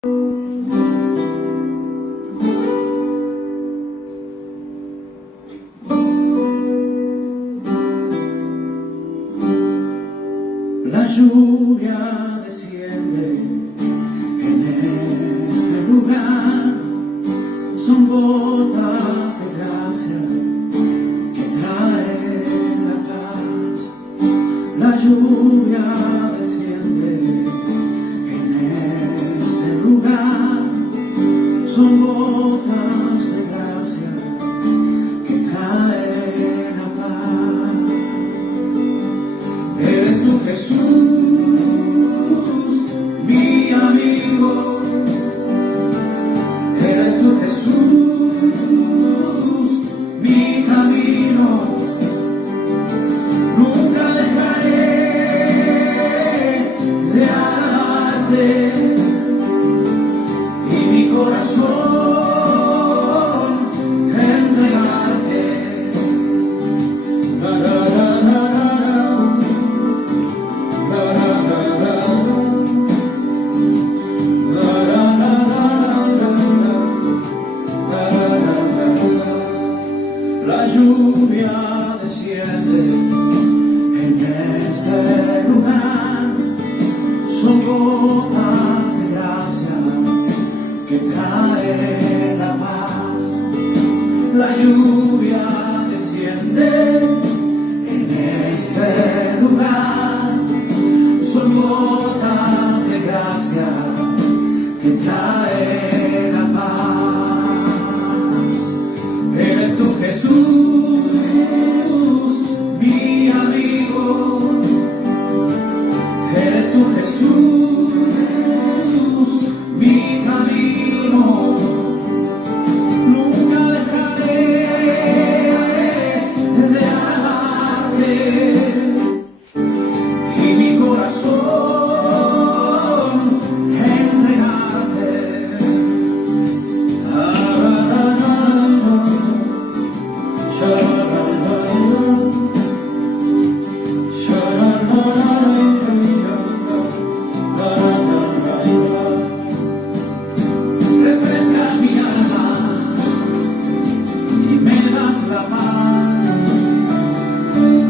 La lluvia desciende en este lugar, son gotas de gracia que traen la paz. La lluvia desciende en este lugar, son gotas de gracia que traen la paz. Eres tú, Jesús, mi amigo. Eres tú, Jesús, mi camino. Nunca dejaré de alabarte y mi corazón entregarte. La, la, la, la, la. La lluvia desciende en este lugar, son gotas de gracia que traen la paz. La lluvia desciende en este lugar, son gotas de gracia que traen la paz. Eres tú, Jesús, mi amigo. Eres tú, Jesús, mi camino. Nunca dejaré de alabarte y mi corazón entregarte. Refrescas mi alma y me das la paz.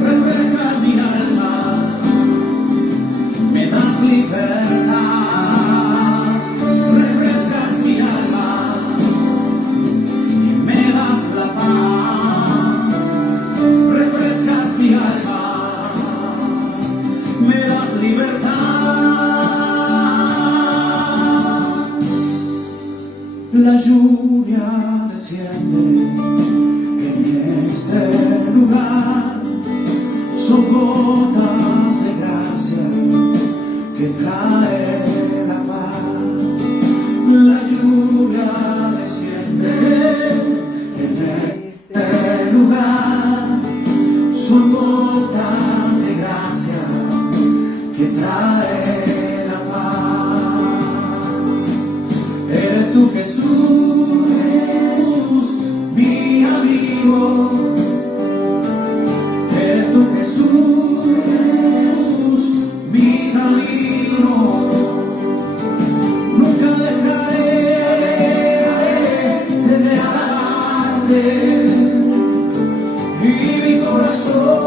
Refrescas mi alma, me das libertad. Refrescas mi alma y me das la paz. Refrescas mi alma, me das libertad. La lluvia desciende en este lugar, son gotas de gracia que traen la paz. La lluvia desciende en este lugar, son gotas de gracia que traen la paz. Eres tú, Jesús, mi amigo. Eres tú, Jesús, mi camino. Nunca dejaré de alabarte y mi corazón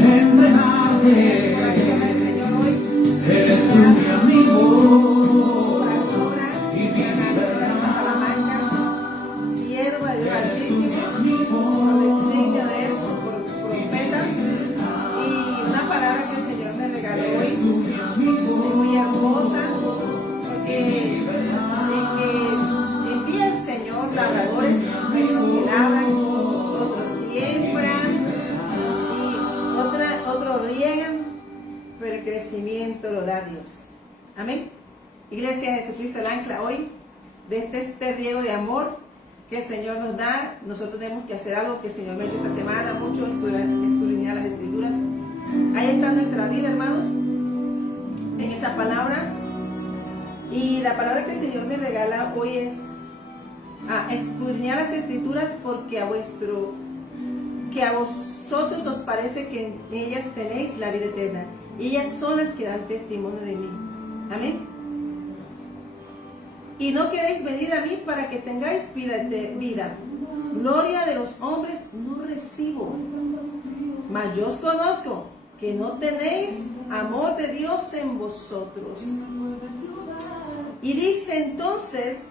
entregarte. Eres tú, mi amigo. Sierva de Dios Altísimo, adolescencia de él, profeta, y una palabra que el Señor me regaló hoy es muy hermosa, porque envía el Señor labradores, ellos que labran, otros siembran y otros riegan, pero el crecimiento lo da Dios. Amén. Iglesia de Jesucristo, el ancla hoy de este riego de amor que el Señor nos da. Nosotros tenemos que hacer algo que el Señor me dio esta semana, mucho escudriñar las Escrituras. Ahí está nuestra vida, hermanos, en esa palabra. Y la palabra que el Señor me regala hoy es escudriñar las Escrituras, porque a vosotros os parece que en ellas tenéis la vida eterna, y ellas son las que dan testimonio de mí. Amén. y no queréis venir a mí para que tengáis vida. Gloria de los hombres no recibo, mas yo os conozco que no tenéis amor de Dios en vosotros. Y dice entonces,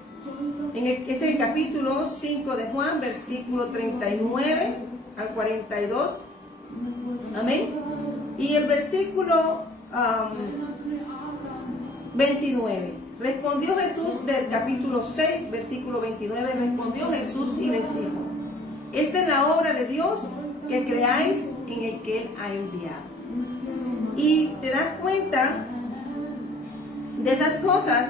en este capítulo 5 de Juan, versículo 39 al 42, amén. Y el versículo 29, respondió Jesús del capítulo 6, versículo 29, respondió Jesús y les dijo: esta es la obra de Dios, que creáis en el que Él ha enviado. Y te das cuenta de esas cosas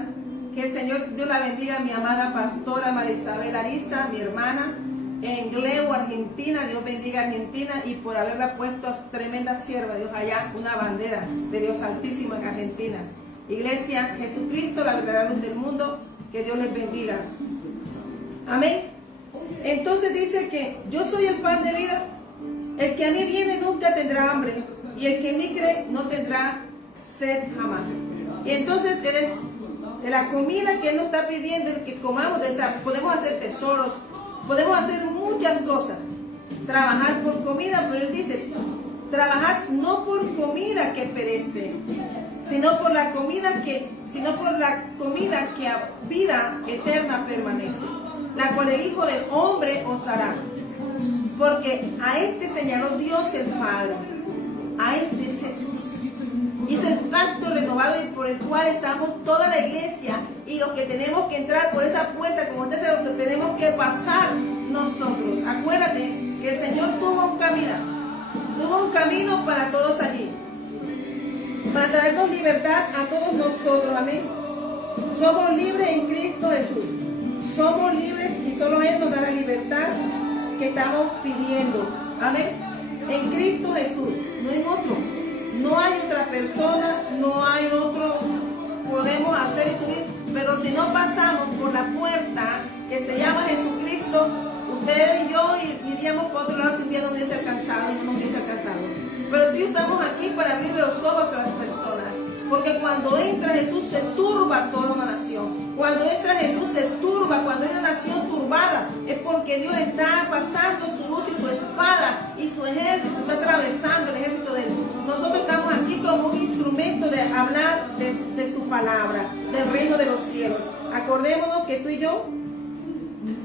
que el Señor, Dios la bendiga a mi amada pastora María Isabel Ariza, mi hermana en Gleu, Argentina. Dios bendiga a Argentina y por haberla puesto a tremenda sierva, Dios allá, una bandera de Dios altísima en Argentina. Iglesia Jesucristo, la verdadera luz del mundo, que Dios les bendiga. Amén. Entonces dice que yo soy el pan de vida, el que a mí viene nunca tendrá hambre, y el que en mí cree no tendrá sed jamás. Y entonces de la comida que Él nos está pidiendo, el que comamos de esa, podemos hacer tesoros, podemos hacer muchas cosas, trabajar por comida, pero Él dice, trabajar no por comida que perece, sino por la comida que a vida eterna permanece, la cual el Hijo del Hombre os dará. Porque a este señaló Dios el Padre, a este es Jesús. Hizo el pacto renovado y por el cual estamos toda la iglesia, y los que tenemos que entrar por esa puerta, como usted sabe, lo que tenemos que pasar nosotros. Acuérdate que el Señor tuvo un camino para todos allí, para traernos libertad a todos nosotros. Amén. Somos libres en Cristo Jesús. Somos libres y solo Él nos da la libertad que estamos pidiendo. Amén. En Cristo Jesús, no en otro. No hay otra persona, no hay otro. Podemos hacer y subir, pero si no pasamos por la puerta que se llama Jesucristo, usted y yo iríamos por otro lado si un día no hubiese alcanzado y no nos hubiese alcanzado. Pero tú y yo estamos aquí para abrir los ojos a las personas. Porque cuando entra Jesús se turba toda una nación. Cuando entra Jesús se turba. Cuando hay una nación turbada es porque Dios está pasando su luz y su espada y su ejército está atravesando el ejército de Él. Nosotros estamos aquí como un instrumento de hablar de su palabra, del reino de los cielos. Acordémonos que tú y yo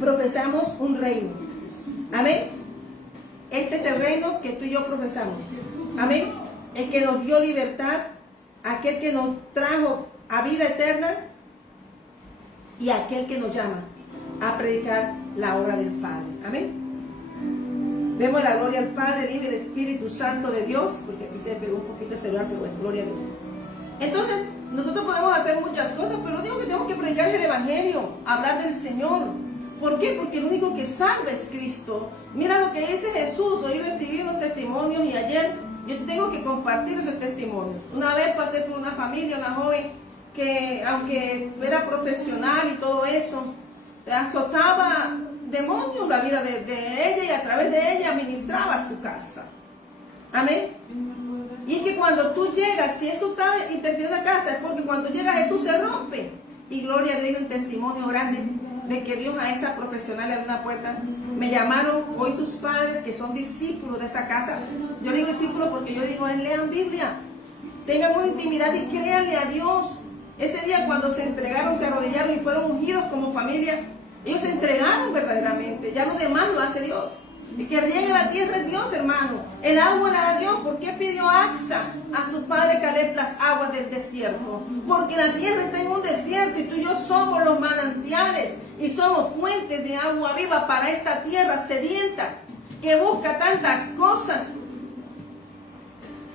profesamos un reino. Amén. Este es el reino que tú y yo profesamos. Amén. El que nos dio libertad, aquel que nos trajo a vida eterna y aquel que nos llama a predicar la obra del Padre. Amén. Demos la gloria al Padre, el Hijo y el Espíritu Santo de Dios, porque aquí se me pegó un poquito el celular, pero bueno, gloria a Dios. Entonces, nosotros podemos hacer muchas cosas, pero lo único que tenemos que predicar es el Evangelio, hablar del Señor. ¿Por qué? Porque el único que salva es Cristo. Mira lo que dice Jesús. Hoy recibí unos testimonios y ayer yo tengo que compartir esos testimonios. Una vez pasé por una familia, una joven que, aunque era profesional y todo eso, azotaba demonios la vida de ella y a través de ella administraba su casa. Amén. Y es que cuando tú llegas, si eso está interfiriendo en la casa, es porque cuando llega Jesús se rompe. Y gloria a Dios, un testimonio grande de que Dios a esa profesional le abrió una puerta. Me llamaron hoy sus padres, que son discípulos de esa casa. Yo digo discípulos porque yo digo, lean Biblia, tengan una intimidad y créanle a Dios. Ese día cuando se entregaron, se arrodillaron y fueron ungidos como familia, ellos se entregaron verdaderamente. Ya lo demás lo hace Dios. El que riega la tierra es Dios, hermano. El agua la da Dios. ¿Por qué pidió Axa a su padre Caleb las aguas del desierto? Porque la tierra está en un desierto y tú y yo somos los manantiales y somos fuentes de agua viva para esta tierra sedienta que busca tantas cosas,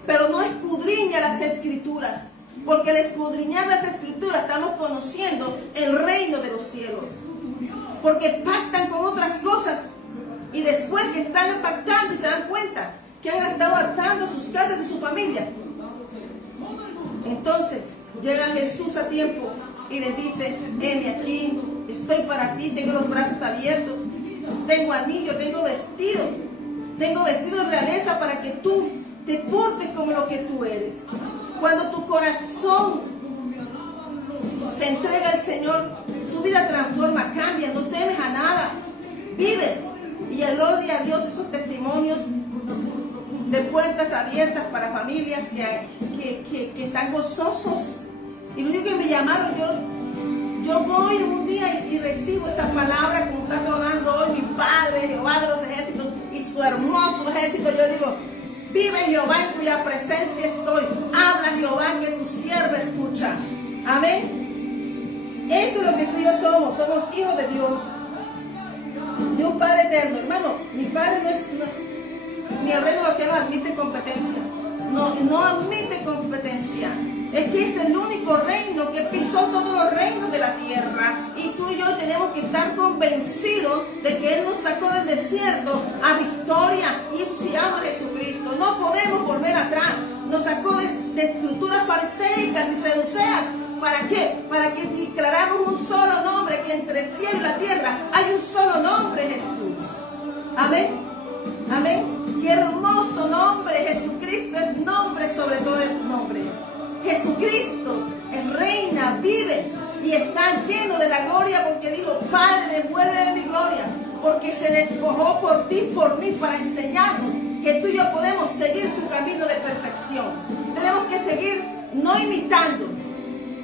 pero no escudriña las Escrituras. Porque al escudriñar las Escrituras estamos conociendo el reino de los cielos. Porque pactan con otras cosas. Y después que están pactando y se dan cuenta que han estado atando sus casas y sus familias, entonces llega Jesús a tiempo y les dice, heme aquí, estoy para ti, tengo los brazos abiertos, tengo anillo, tengo vestidos de realeza para que tú te portes como lo que tú eres. Cuando tu corazón se entrega al Señor, tú tu vida transforma, cambia, no temes a nada, vives. Y gloria a Dios esos testimonios de puertas abiertas para familias que están gozosos. Y lo único que me llamaron, yo voy un día y recibo esa palabra como está tronando hoy mi Padre, Jehová de los ejércitos, y su hermoso ejército. Yo digo, vive Jehová, en cuya presencia estoy. Habla Jehová, que tu sierva escucha. Amén. Eso es lo que tú y yo somos hijos de Dios, de un Padre eterno. Hermano, mi Padre no es, ni el reino de los cielos admite competencia. No admite competencia. Es que es el único reino que pisó todos los reinos de la tierra. Y tú y yo tenemos que estar convencidos de que Él nos sacó del desierto a victoria. Y eso se llama Jesucristo. No podemos volver atrás. Nos sacó de estructuras fariseicas y seduceas. ¿Para qué? Para que declaráramos un solo nombre, que entre el cielo y la tierra hay un solo nombre, Jesús. Amén. Amén. Qué hermoso nombre. Jesucristo es nombre sobre todo el nombre. Jesucristo reina, vive y está lleno de la gloria, porque dijo, Padre, devuélveme mi gloria, porque se despojó por ti, por mí, para enseñarnos que tú y yo podemos seguir su camino de perfección. Tenemos que seguir no imitando,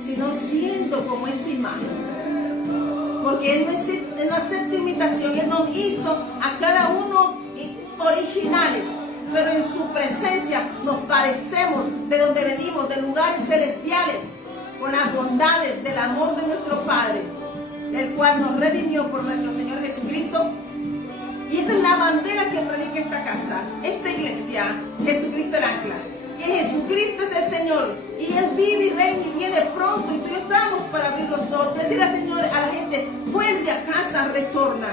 sino siendo como esa imagen, porque Él no acepta imitación. Él nos hizo a cada uno originales, pero en su presencia nos parecemos de donde venimos, de lugares celestiales, con las bondades del amor de nuestro Padre, el cual nos redimió por nuestro Señor Jesucristo. Y esa es la bandera que predica esta casa, esta iglesia, Jesucristo el ancla, que Jesucristo es el Señor, y Él vive y reina y viene pronto, y tú y yo estamos para abrir los ojos, decirle al Señor, a la gente, vuelve a casa, retorna.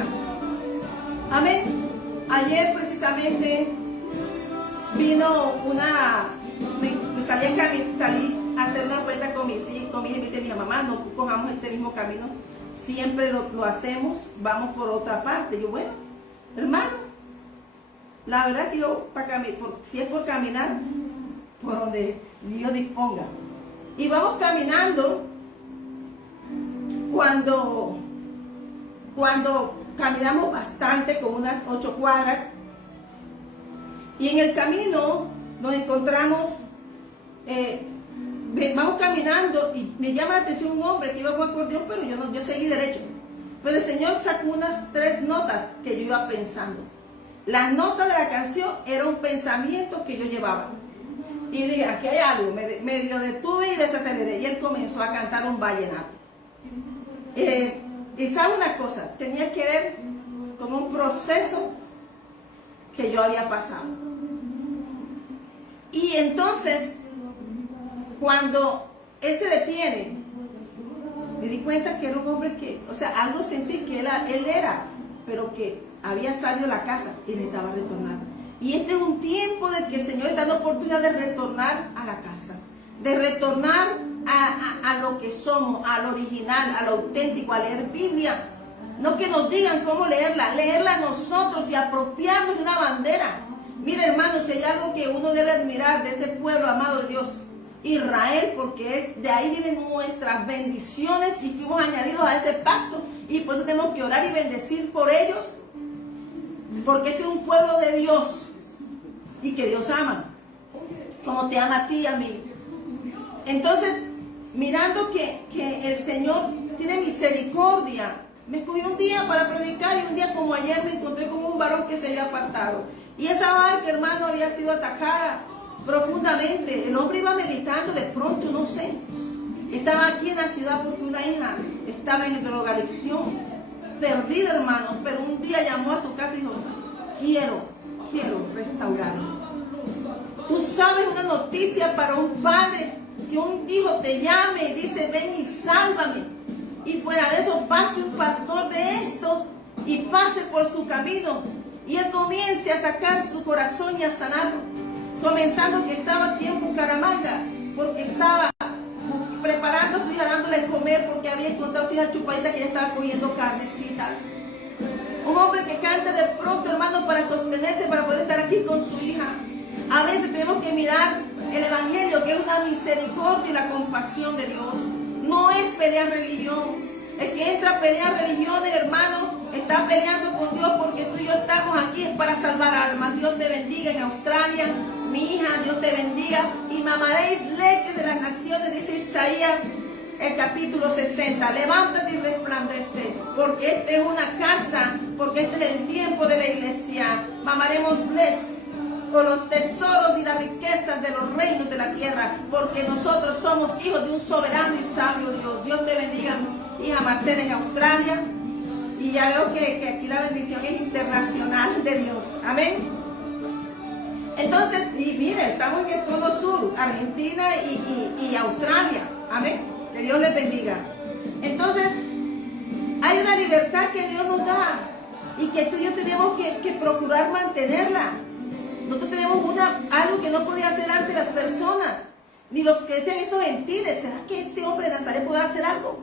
Amén. Ayer precisamente vino salí a hacer una vuelta con mis hijos, y me dice mi mamá, no cojamos este mismo camino, siempre lo hacemos, vamos por otra parte. Yo, bueno, hermano, la verdad que yo, si es por caminar, por donde Dios disponga. Y vamos caminando, cuando caminamos bastante, como unas 8 cuadras, y en el camino nos encontramos, vamos caminando y me llama la atención un hombre que iba con acordeón, pero yo seguí derecho. Pero el Señor sacó unas 3 notas que yo iba pensando. Las notas de la canción era un pensamiento que yo llevaba. Y dije, aquí hay algo, medio detuve y desaceleré. Y él comenzó a cantar un vallenato. Y sabe una cosa, tenía que ver con un proceso que yo había pasado. Y entonces, cuando él se detiene, me di cuenta que era un hombre que, o sea, algo sentí que él era, pero que había salido de la casa y necesitaba retornar. Y este es un tiempo del que el Señor está dando oportunidad de retornar a la casa, de retornar a lo que somos, al original, al auténtico, a leer Biblia. No que nos digan cómo leerla nosotros y apropiarnos de una bandera. Mira, hermanos, si hay algo que uno debe admirar de ese pueblo amado de Dios, Israel, porque de ahí vienen nuestras bendiciones y fuimos añadidos a ese pacto, y por eso tenemos que orar y bendecir por ellos, porque ese es un pueblo de Dios y que Dios ama, como te ama a ti y a mí. Entonces, mirando que el Señor tiene misericordia, me escogí un día para predicar, y un día como ayer me encontré con un varón que se había apartado, y esa barca, hermano, había sido atacada profundamente. El hombre iba meditando, de pronto, no sé, estaba aquí en la ciudad porque una hija estaba en drogadicción, perdida, hermano, pero un día llamó a su casa y dijo, quiero restaurarlo. Tú sabes, una noticia para un padre, que un hijo te llame y dice, ven y sálvame, y fuera de eso pase un pastor de estos y pase por su camino, y él comience a sacar su corazón y a sanarlo, comenzando que estaba aquí en Bucaramanga, porque estaba preparando a su hija, dándole de comer, porque había encontrado a su hija chupadita que ya estaba cogiendo carnecitas. Un hombre que canta de pronto, hermano, para sostenerse, para poder estar aquí con su hija. A veces tenemos que mirar el Evangelio, que es una misericordia y la compasión de Dios. No es pelear religión. El que entra a pelear religiones, hermano, está peleando con Dios, porque tú y yo estamos aquí es para salvar almas. Dios te bendiga en Australia, mi hija, Dios te bendiga. Y mamaréis leche de las naciones, dice Isaías, el capítulo 60. Levántate y resplandece, porque esta es una casa, porque este es el tiempo de la iglesia. Mamaremos leche con los tesoros y las riquezas de los reinos de la tierra, porque nosotros somos hijos de un soberano y sabio Dios. Dios te bendiga, hija Marcela, en Australia. Y ya veo que aquí la bendición es internacional de Dios. Amén. Entonces, y mire, estamos en el cono sur, Argentina y Australia. Amén. Que Dios les bendiga. Entonces, hay una libertad que Dios nos da y que tú y yo tenemos que procurar mantenerla. Nosotros tenemos algo que no podía hacer antes las personas, ni los que decían esos gentiles. ¿Será que ese hombre de Nazaret puede hacer algo?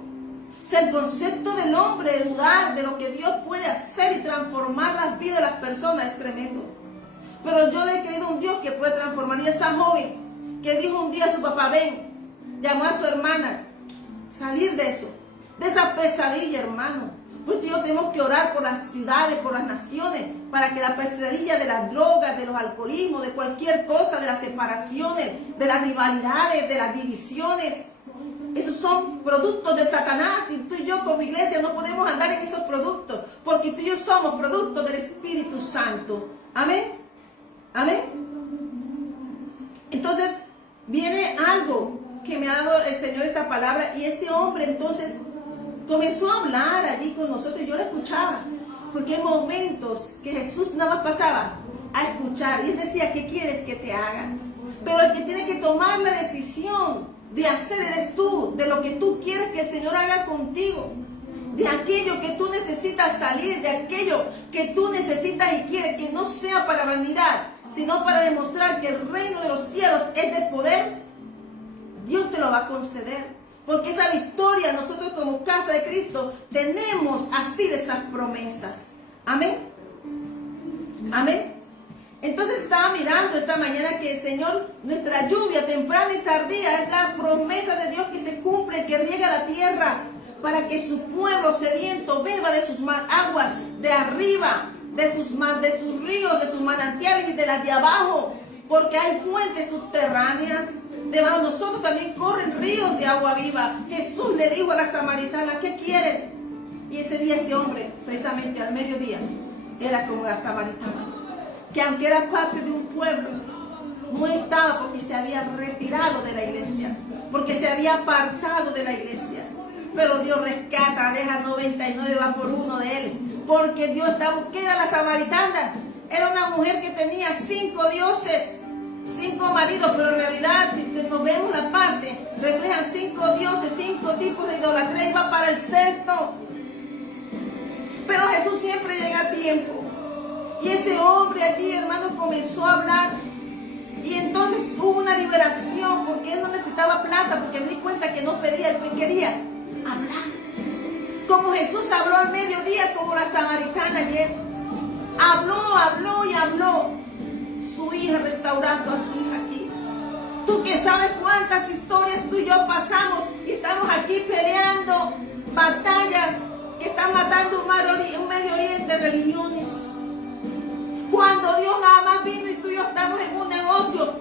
O sea, el concepto del hombre, de dudar de lo que Dios puede hacer y transformar las vidas de las personas es tremendo. Pero yo le he creído a un Dios que puede transformar. Y esa joven que dijo un día a su papá, ven, llamó a su hermana, salir de eso, de esa pesadilla, hermano. Porque yo tenemos que orar por las ciudades, por las naciones, para que la pesadilla de las drogas, de los alcoholismos, de cualquier cosa, de las separaciones, de las rivalidades, de las divisiones, esos son productos de Satanás. Y tú y yo como iglesia no podemos andar en esos productos, porque tú y yo somos productos del Espíritu Santo. Amén. Amén. Entonces viene algo que me ha dado el Señor esta palabra, y ese hombre entonces comenzó a hablar allí con nosotros y yo lo escuchaba, porque hay momentos que Jesús nada más pasaba a escuchar y él decía, ¿qué quieres que te haga? Pero el que tiene que tomar la decisión de hacer eres tú, de lo que tú quieres que el Señor haga contigo, de aquello que tú necesitas salir, de aquello que tú necesitas y quieres, que no sea para vanidad, sino para demostrar que el reino de los cielos es de poder. Dios te lo va a conceder. Porque esa victoria nosotros como casa de Cristo tenemos así de esas promesas. Amén. Amén. Entonces estaba mirando esta mañana que el Señor, nuestra lluvia temprana y tardía, es la promesa de Dios que se cumple, que riega la tierra para que su pueblo sediento beba de sus aguas de arriba, de sus ríos, de sus manantiales y de las de abajo, porque hay fuentes subterráneas. Debajo de nosotros también corren ríos de agua viva. Jesús le dijo a la samaritana, ¿qué quieres? Y ese día ese hombre, precisamente al mediodía, era como la samaritana, que aunque era parte de un pueblo, no estaba, porque se había retirado de la iglesia, porque se había apartado de la iglesia. Pero Dios rescata, deja 99, va por uno de él, porque Dios estaba. ¿Qué era la samaritana? Era una mujer que tenía 5 dioses, 5 maridos, pero en realidad, si nos vemos la parte, reflejan 5 dioses, 5 tipos de idolatría, iba para el 6º. Pero Jesús siempre llega a tiempo. Y ese hombre allí, hermano, comenzó a hablar. Y entonces hubo una liberación, porque él no necesitaba plata, porque me di cuenta que no pedía, él quería hablar. Como Jesús habló al mediodía, como la samaritana ayer. Habló y habló. Su hija restaurando a su hija aquí. Tú que sabes cuántas historias tú y yo pasamos y estamos aquí peleando batallas que están matando un Medio Oriente, religiones. Cuando Dios nada más vino y tú y yo estamos en un negocio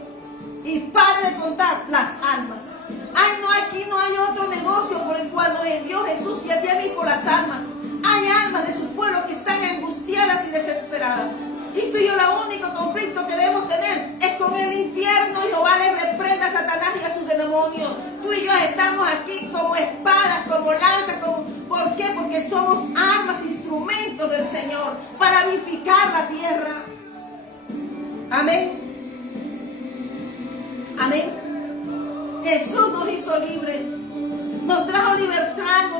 y para de contar las almas. Ay, no, aquí no hay otro negocio por el cual nos envió Jesús y a ti y a mí por las almas. Hay almas de su pueblo que están angustiadas y desesperadas. Y tú y yo, el único conflicto que debemos tener es con el infierno. Y Jehová le reprenda a Satanás y a sus demonios. Tú y yo estamos aquí como espadas, como lanzas. ¿Por qué? Porque somos armas, instrumentos del Señor para vivificar la tierra. Amén. Amén. Jesús nos hizo libres. Nos trajo libertad,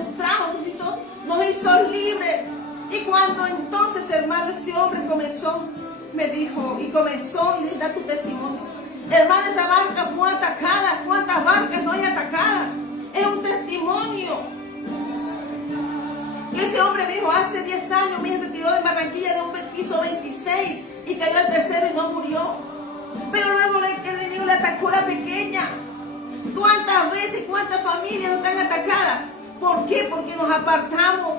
nos hizo libres. Y cuando entonces, hermano, ese hombre comenzó, me dijo, y les da tu testimonio. Hermano, esa barca fue atacada. ¿Cuántas barcas no hay atacadas? Es un testimonio. Y ese hombre me dijo, hace 10 años mi hija se tiró de Barranquilla de un piso 26 y cayó al tercero y no murió. Pero luego el enemigo le atacó la pequeña. ¿Cuántas veces, cuántas familias no están atacadas? ¿Por qué? Porque nos apartamos.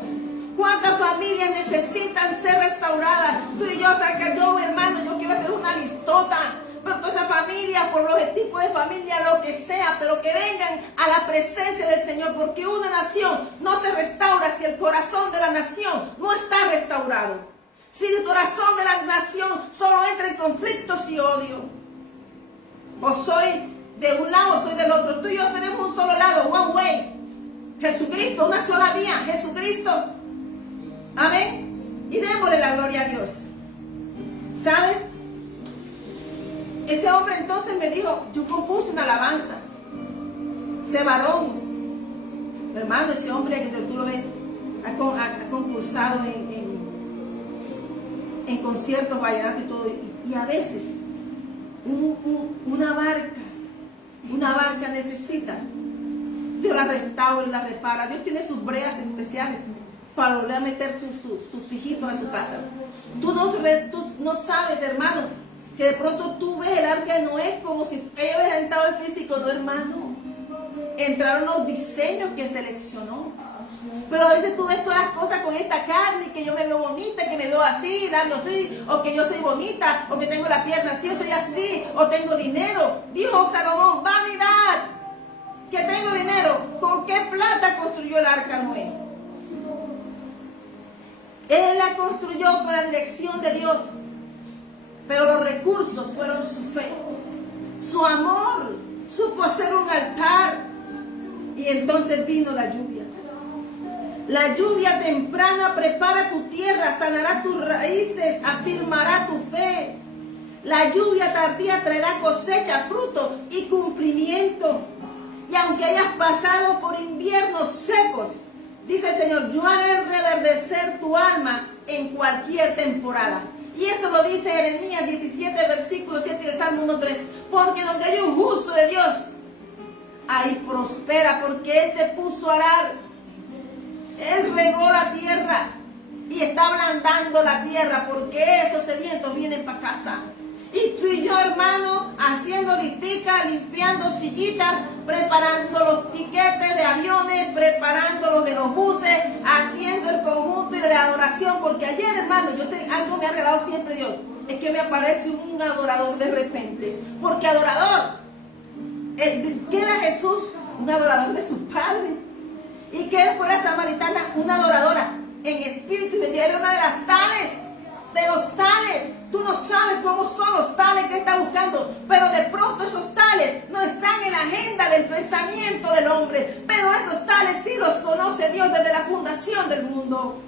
¿Cuántas familias necesitan ser restauradas? Tú y yo, yo, hermano, yo quiero hacer una listota. Pero toda esa familia, por los tipos de familia, lo que sea, pero que vengan a la presencia del Señor, porque una nación no se restaura si el corazón de la nación no está restaurado. Si el corazón de la nación solo entra en conflictos y odio. O soy de un lado o soy del otro. Tú y yo tenemos un solo lado, one way. Jesucristo, una sola vía, Jesucristo. Amén. Y démosle la gloria a Dios. ¿Sabes? Ese hombre entonces me dijo, yo compuse una alabanza. Ese varón, hermano, ese hombre que tú lo ves, ha concursado en conciertos, vallenatos y todo. Y a veces, una barca necesita. Dios la restaura y la repara. Dios tiene sus breas especiales para volver a meter sus hijitos a su casa. Tú no sabes, hermanos, que de pronto tú ves el arca de Noé como si ellos hubieran entrado en físico. No, hermano. Entraron los diseños que seleccionó. Pero a veces tú ves todas las cosas con esta carne, que yo me veo bonita, que me veo así, labios así, o que yo soy bonita, o que tengo la pierna así, o soy así, o tengo dinero. Dijo Salomón, vanidad, que tengo dinero. ¿Con qué plata construyó el arca Noé? Él la construyó con la dirección de Dios. Pero los recursos fueron su fe, su amor, supo hacer un altar. Y entonces vino la lluvia. La lluvia temprana prepara tu tierra, sanará tus raíces, afirmará tu fe. La lluvia tardía traerá cosecha, fruto y cumplimiento. Y aunque hayas pasado por inviernos secos, dice el Señor, yo haré reverdecer tu alma en cualquier temporada. Y eso lo dice Jeremías 17, versículo 7 del Salmo 1:3. Porque donde hay un justo de Dios, ahí prospera, porque Él te puso a arar. Él regó la tierra y está ablandando la tierra, porque esos sedientos vienen para casa. Y tú y yo, hermano, haciendo listicas, limpiando sillitas, preparando los tiquetes de aviones, preparando los de los buses, haciendo el conjunto y de adoración. Porque ayer, hermano, algo me ha regalado siempre Dios, es que me aparece un adorador de repente. Porque adorador, ¿qué era Jesús? Un adorador de su Padre. Y que fue la samaritana, una adoradora en espíritu y verdad. Era una de las tales, de los tales. Tú no sabes cómo son los tales que está buscando, pero de pronto esos tales no están en la agenda del pensamiento del hombre, pero esos tales sí los conoce Dios desde la fundación del mundo.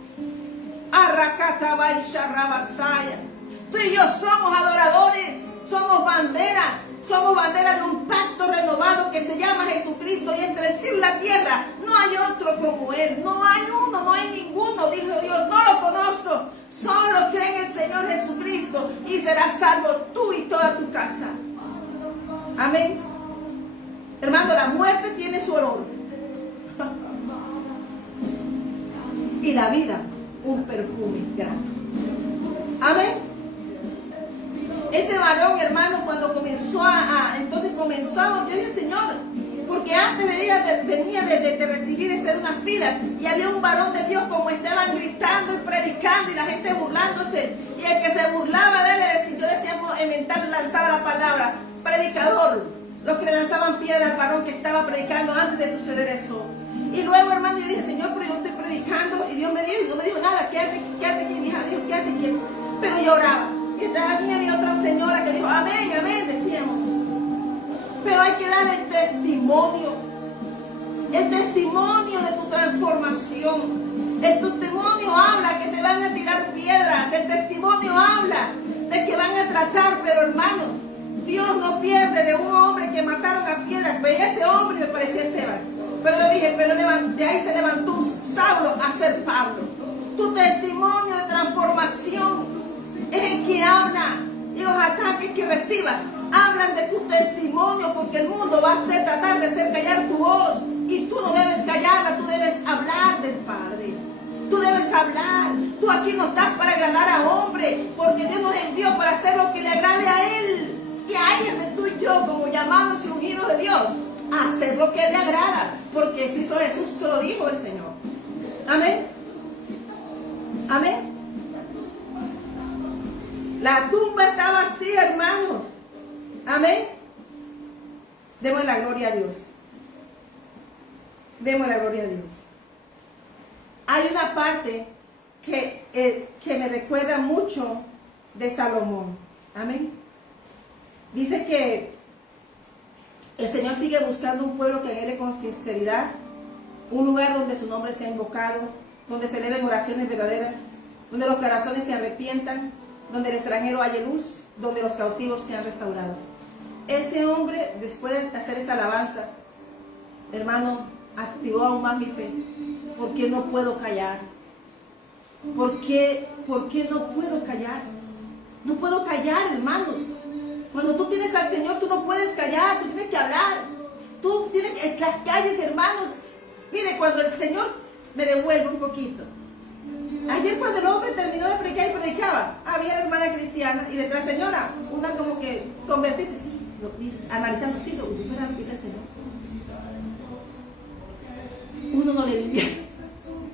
Tú y yo somos adoradores, somos banderas de un pacto renovado que se llama Jesucristo, y entre el cielo y la tierra no hay otro como Él, no hay uno, no hay ninguno, dijo Dios, no lo conozco, solo cree en el Señor Jesucristo y serás salvo tú y toda tu casa. Amén. Hermano, la muerte tiene su olor y la vida un perfume grato. Amén. Ese varón, hermano, cuando comenzó yo dije, Señor, porque antes venía de recibir y hacer unas filas, y había un varón de Dios como estaban gritando y predicando, y la gente burlándose, y el que se burlaba de él, yo decíamos, lanzaba la palabra, predicador, los que le lanzaban piedra al varón que estaba predicando antes de suceder eso. Y luego, hermano, yo dije, Señor, pero yo estoy predicando, y Dios me dijo, y no me dijo nada, quédate aquí, mi hija, dijo, quédate quieto, pero yo oraba. Y estaba aquí, había otra señora que dijo, amén, amén, decíamos. Pero hay que dar el testimonio de tu transformación. El testimonio habla que te van a tirar piedras, el testimonio habla de que van a tratar, pero hermanos, Dios no pierde de un hombre que mataron a piedras. Veía ese hombre y me parecía Esteban. Pero yo dije, pero de ahí se levantó un Saulo a ser Pablo. Tu testimonio de transformación es el que habla, y los ataques que recibas hablan de tu testimonio, porque el mundo va a tratar de hacer callar tu voz, y tú no debes callarla, tú debes hablar del Padre, tú debes hablar. Tú aquí no estás para agradar a hombre, porque Dios nos envió para hacer lo que le agrade a Él, y ahí es de tú y yo, como llamados y ungidos de Dios, hacer lo que le agrada, porque eso hizo Jesús, se lo dijo el Señor. Amén. Amén. La tumba está vacía, hermanos. Amén. Demos la gloria a Dios. Demos la gloria a Dios. Hay una parte que me recuerda mucho de Salomón. Amén. Dice que el Señor sigue buscando un pueblo que anhele con sinceridad, un lugar donde su nombre sea invocado, donde se eleven oraciones verdaderas, donde los corazones se arrepientan, donde el extranjero haya luz, donde los cautivos sean restaurados. Ese hombre, después de hacer esa alabanza, hermano, activó aún más mi fe. ¿Por qué no puedo callar? ¿Por qué no puedo callar? No puedo callar, hermanos. Cuando tú tienes al Señor, tú no puedes callar, tú tienes que hablar. Tú tienes que, en las calles, hermanos. Mire, cuando el Señor me devuelve un poquito. Ayer cuando el hombre terminó de predicar y predicaba, había una hermana cristiana y detrás señora, una como que convertirse, sí, analizando, sí, lo que dice el Señor. Uno no le vivía.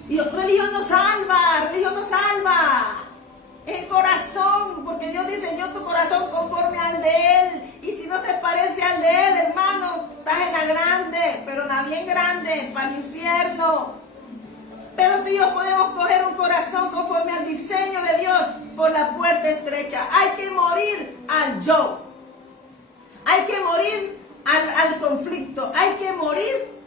Y religión no salva, religión no salva. El corazón, porque Dios diseñó tu corazón conforme al de Él. Y si no se parece al de Él, hermano, estás en la grande, pero en la bien grande, para el infierno. Pero tú y yo podemos coger un corazón conforme al diseño de Dios por la puerta estrecha. Hay que morir al yo. Hay que morir al conflicto. Hay que morir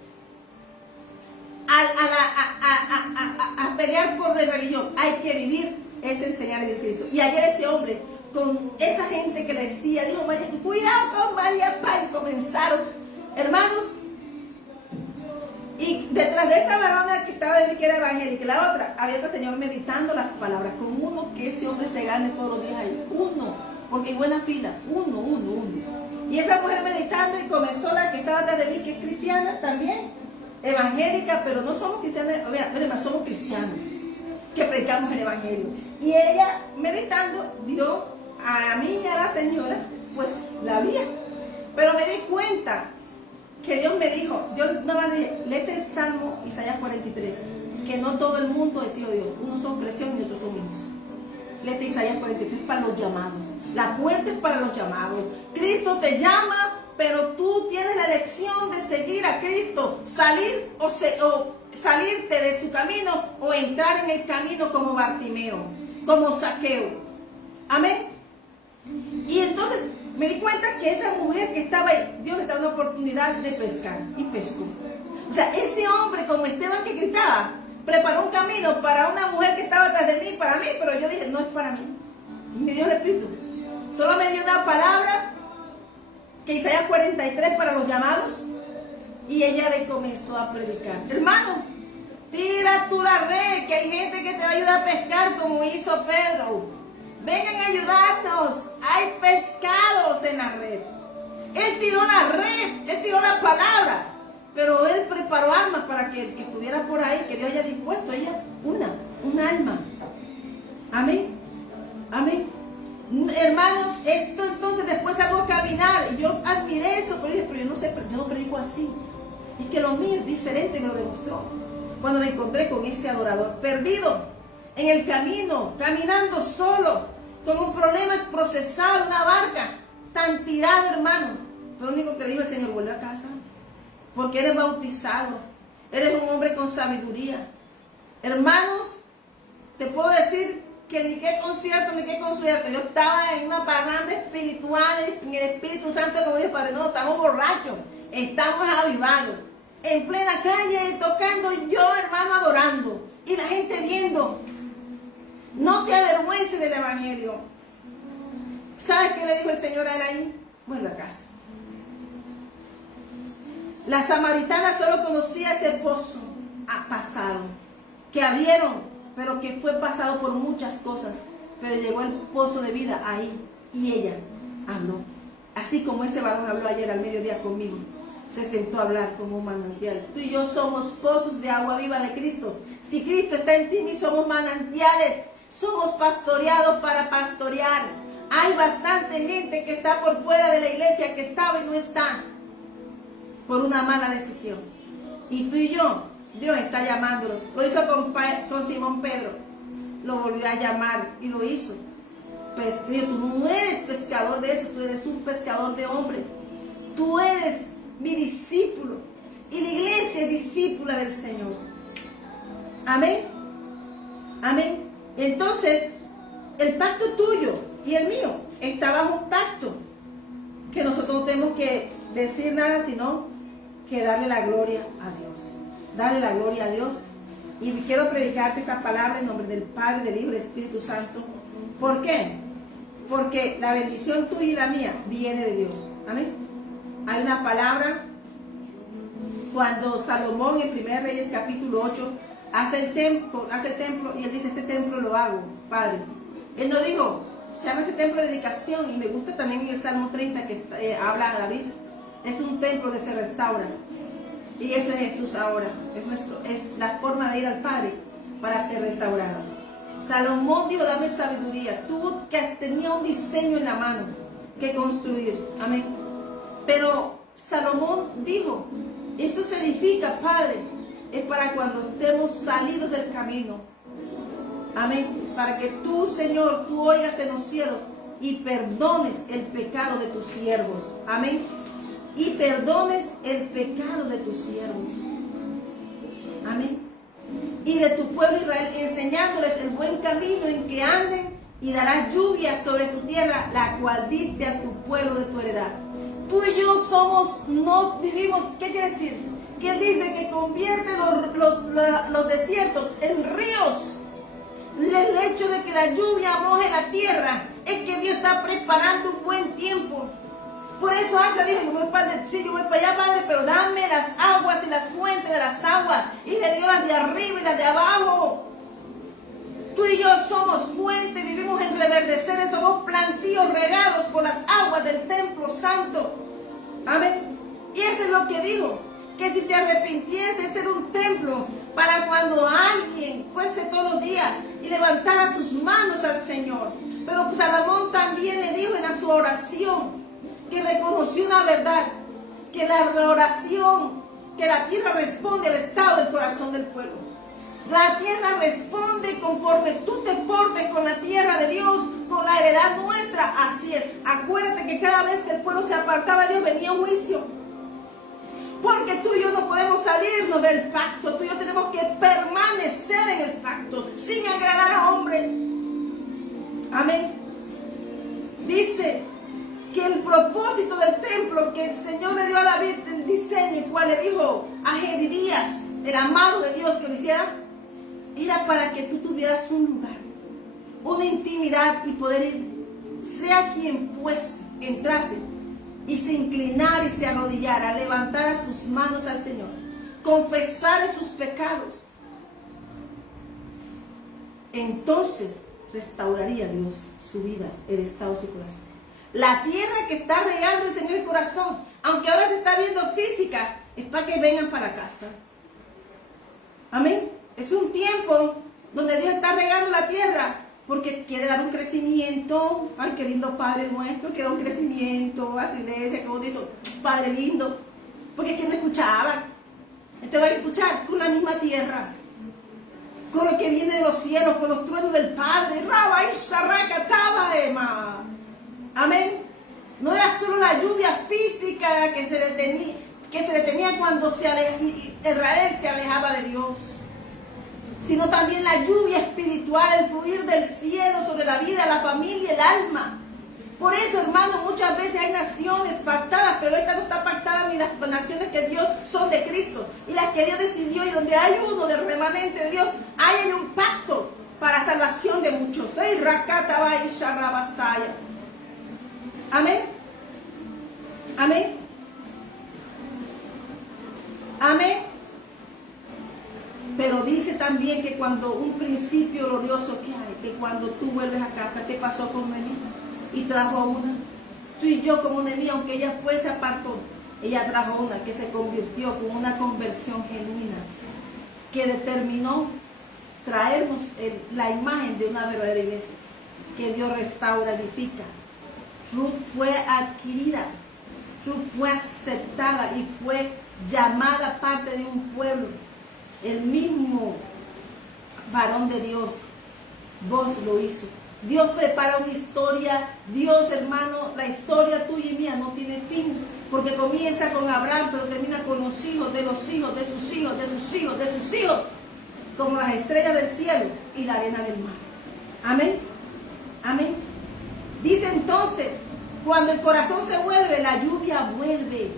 a pelear por la religión. Hay que vivir esa enseñanza de Cristo. Y ayer ese hombre, con esa gente que le decía, dijo, María, cuidado con María Paz, comenzaron, hermanos. Y detrás de esa varona que estaba de mí, que era evangélica, y la otra, había otro señor meditando las palabras, con uno que ese hombre se gane todos los días ahí. Uno, porque hay buena fila, uno. Y esa mujer meditando, y comenzó la que estaba detrás de mí, que es cristiana también, evangélica, pero no somos cristianos, obviamente, somos cristianos, que predicamos el evangelio. Y ella, meditando, dio a mí y a la señora, pues, la vía. Pero me di cuenta que Dios me dijo, Dios no va a decir, léete el Salmo Isaías 43, que no todo el mundo es hijo de Dios, unos son crecidos y otros son hijos. Léete Isaías 43 para los llamados, la puerta es para los llamados. Cristo te llama, pero tú tienes la elección de seguir a Cristo, salir o salirte de su camino o entrar en el camino como Bartimeo, como Zaqueo. Amén. Y entonces me di cuenta que esa mujer que estaba ahí, Dios le daba una oportunidad de pescar, y pescó. O sea, ese hombre como Esteban que gritaba, preparó un camino para una mujer que estaba atrás de mí, para mí, pero yo dije, no es para mí. Y me dio el Espíritu. Solo me dio una palabra, que Isaías 43 para los llamados, y ella le comenzó a predicar. Hermano, tira tú la red, que hay gente que te va a ayudar a pescar como hizo Pedro. Vengan a ayudarnos, hay pescados en la red. Él tiró la red, él tiró la palabra, pero él preparó almas para que el que estuviera por ahí, que Dios haya dispuesto a ella un alma. Amén, amén. Hermanos, esto entonces después hago caminar, y yo admiré eso, pero dije, pero yo no sé, yo no predico así. Es que lo mío es diferente, me lo demostró. Cuando me encontré con ese adorador, perdido en el camino, caminando solo, con un problema procesado en una barca, tan tirado, hermano. Pero lo único que le dijo el Señor, vuelve a casa, porque eres bautizado, eres un hombre con sabiduría. Hermanos, te puedo decir que ni qué concierto, yo estaba en una parranda espiritual, en el Espíritu Santo, como dice Padre, no, estamos borrachos, estamos avivados, en plena calle, tocando, y yo, hermano, adorando, y la gente viendo. No te avergüences del evangelio. ¿Sabes qué le dijo el Señor a él ahí? Vuelve a casa. La samaritana solo conocía ese pozo pasado, que abrieron, pero que fue pasado por muchas cosas, pero llegó el pozo de vida ahí, y ella habló, así como ese varón habló ayer al mediodía conmigo. Se sentó a hablar como un manantial. Tú y yo somos pozos de agua viva de Cristo. Si Cristo está en ti, somos manantiales, somos pastoreados para pastorear. Hay bastante gente que está por fuera de la iglesia, que estaba y no está, por una mala decisión. Y tú y yo, Dios está llamándolos. Lo hizo con Simón Pedro. Lo volvió a llamar y lo hizo. Pues, tú no eres pescador de eso, tú eres un pescador de hombres. Tú eres mi discípulo. Y la iglesia es discípula del Señor. Amén. Amén. Entonces, el pacto tuyo y el mío está bajo un pacto que nosotros no tenemos que decir nada, sino que darle la gloria a Dios. Darle la gloria a Dios. Y quiero predicarte esa palabra en nombre del Padre, del Hijo y del Espíritu Santo. ¿Por qué? Porque la bendición tuya y la mía viene de Dios. Amén. Hay una palabra cuando Salomón en 1 Reyes capítulo 8 hace el templo y él dice, este templo lo hago, Padre. Él no dijo, se llama este templo de dedicación, y me gusta también el Salmo 30 que habla a David. Es un templo que se restaura. Y eso es Jesús ahora. Es la forma de ir al Padre para ser restaurado. Salomón dijo, dame sabiduría. Tenía un diseño en la mano que construir. Amén. Pero Salomón dijo, eso se edifica, Padre, es para cuando estemos salidos del camino. Amén. Para que tú, Señor, tú oigas en los cielos y perdones el pecado de tus siervos. Amén. Y perdones el pecado de tus siervos. Amén. Y de tu pueblo Israel, enseñándoles el buen camino en que anden, y darás lluvia sobre tu tierra, la cual diste a tu pueblo de tu heredad. Tú y yo no vivimos, ¿qué quiere decir? Que él dice que convierte los desiertos en ríos. El hecho de que la lluvia moje la tierra es que Dios está preparando un buen tiempo. Por eso Asa dijo, yo voy para allá, Padre, pero dame las aguas y las fuentes de las aguas. Y le dio las de arriba y las de abajo. Tú y yo somos fuentes, vivimos en reverdeceres, somos plantíos regados por las aguas del templo santo. Amén. Y eso es lo que dijo, que si se arrepintiese, ese era un templo para cuando alguien fuese todos los días y levantara sus manos al Señor. Pero Salomón también le dijo en su oración, que reconoció una verdad, que la oración, que la tierra responde al estado del corazón del pueblo. La tierra responde conforme tú te portes con la tierra de Dios, con la heredad nuestra. Así es. Acuérdate que cada vez que el pueblo se apartaba de Dios venía un juicio. Porque tú y yo no podemos salirnos del pacto. Tú y yo tenemos que permanecer en el pacto, sin agradar a hombre. Amén. Dice que el propósito del templo que el Señor le dio a David el diseño, el cual le dijo a Jedidías, el amado de Dios, que lo hiciera, era para que tú tuvieras un lugar, una intimidad y poder ir, sea quien fuese, entrase y se inclinara y se arrodillara, levantara sus manos al Señor, confesara sus pecados. Entonces restauraría Dios su vida, el estado de su corazón. La tierra que está regando el Señor el corazón, aunque ahora se está viendo física, es para que vengan para casa. Amén. Es un tiempo donde Dios está regando la tierra porque quiere dar un crecimiento. Ay, qué lindo Padre nuestro, quiere un crecimiento a su iglesia, qué bonito, Padre lindo. Porque ¿quién escuchaba? Este va a escuchar con la misma tierra, con lo que viene de los cielos, con los truenos del Padre. Raba y Sarraca, Taba, Ema. Amén. No era solo la lluvia física que se detenía cuando Israel se alejaba de Dios, sino también la lluvia espiritual, el fluir del cielo sobre la vida, la familia, el alma. Por eso, hermano, muchas veces hay naciones pactadas, pero esta no está pactada, ni las naciones que Dios son de Cristo, y las que Dios decidió, y donde hay uno del remanente de Dios, hay un pacto para salvación de muchos. Amén. Amén. Amén. Pero dice también que cuando un principio glorioso que hay, que cuando tú vuelves a casa, ¿qué pasó con Noemí? Y trajo a una. Tú y yo como Noemí, aunque ella se apartó, ella trajo una que se convirtió con una conversión genuina, que determinó traernos la imagen de una verdadera iglesia, que Dios restaura, edifica. Ruth fue adquirida, Ruth fue aceptada y fue llamada parte de un pueblo, el mismo varón de Dios, vos lo hizo. Dios prepara una historia. Dios, hermano, la historia tuya y mía no tiene fin, porque comienza con Abraham, pero termina con los hijos, de los hijos, de sus hijos, de sus hijos, de sus hijos, como las estrellas del cielo y la arena del mar. Amén. Amén. Dice entonces, cuando el corazón se vuelve, la lluvia vuelve.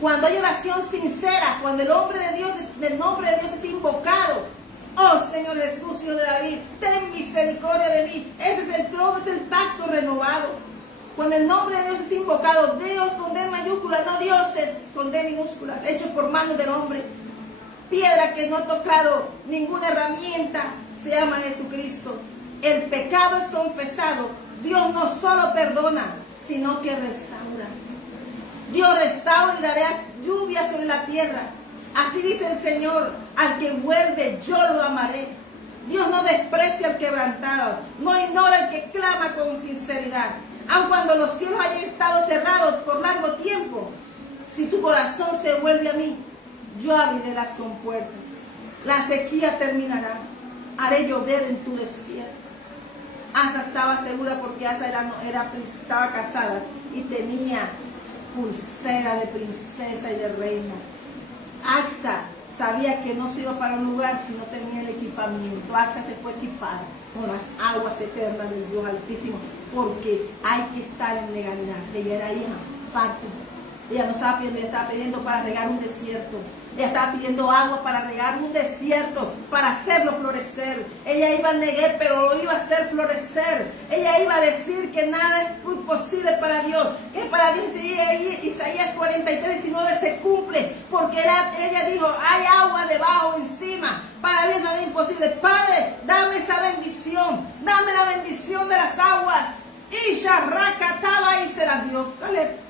Cuando hay oración sincera, cuando el nombre de Dios es invocado. Oh Señor Jesús, Hijo de David, ten misericordia de mí. Ese es el trono, es el pacto renovado. Cuando el nombre de Dios es invocado, Dios con D mayúsculas, no dioses con D minúsculas, hechos por manos del hombre. Piedra que no ha tocado ninguna herramienta, se llama Jesucristo. El pecado es confesado. Dios no solo perdona, sino que restaura. Dios restaura y dará lluvia sobre la tierra. Así dice el Señor, al que vuelve yo lo amaré. Dios no desprecia al quebrantado, no ignora al que clama con sinceridad. Aun cuando los cielos hayan estado cerrados por largo tiempo, si tu corazón se vuelve a mí, yo abriré las compuertas. La sequía terminará, haré llover en tu desierto. Asa estaba segura porque Asa estaba casada y tenía pulsera de princesa y de reina. Asa sabía que no se iba para un lugar si no tenía el equipamiento. Asa se fue equipada con las aguas eternas del Dios Altísimo, porque hay que estar en legalidad. Ella era hija, parte. Ella no estaba pidiendo, ella estaba pidiendo para regar un desierto. Ella estaba pidiendo agua para regar un desierto, para hacerlo florecer. Ella iba a negar, pero lo iba a hacer florecer. Ella iba a decir que nada es imposible para Dios. Que para Dios, Isaías 43:19 se cumple. Porque ella dijo, hay agua debajo, encima. Para Dios nada es imposible. Padre, dame esa bendición. Dame la bendición de las aguas. Y Sharrakataba y se la dio. Caleb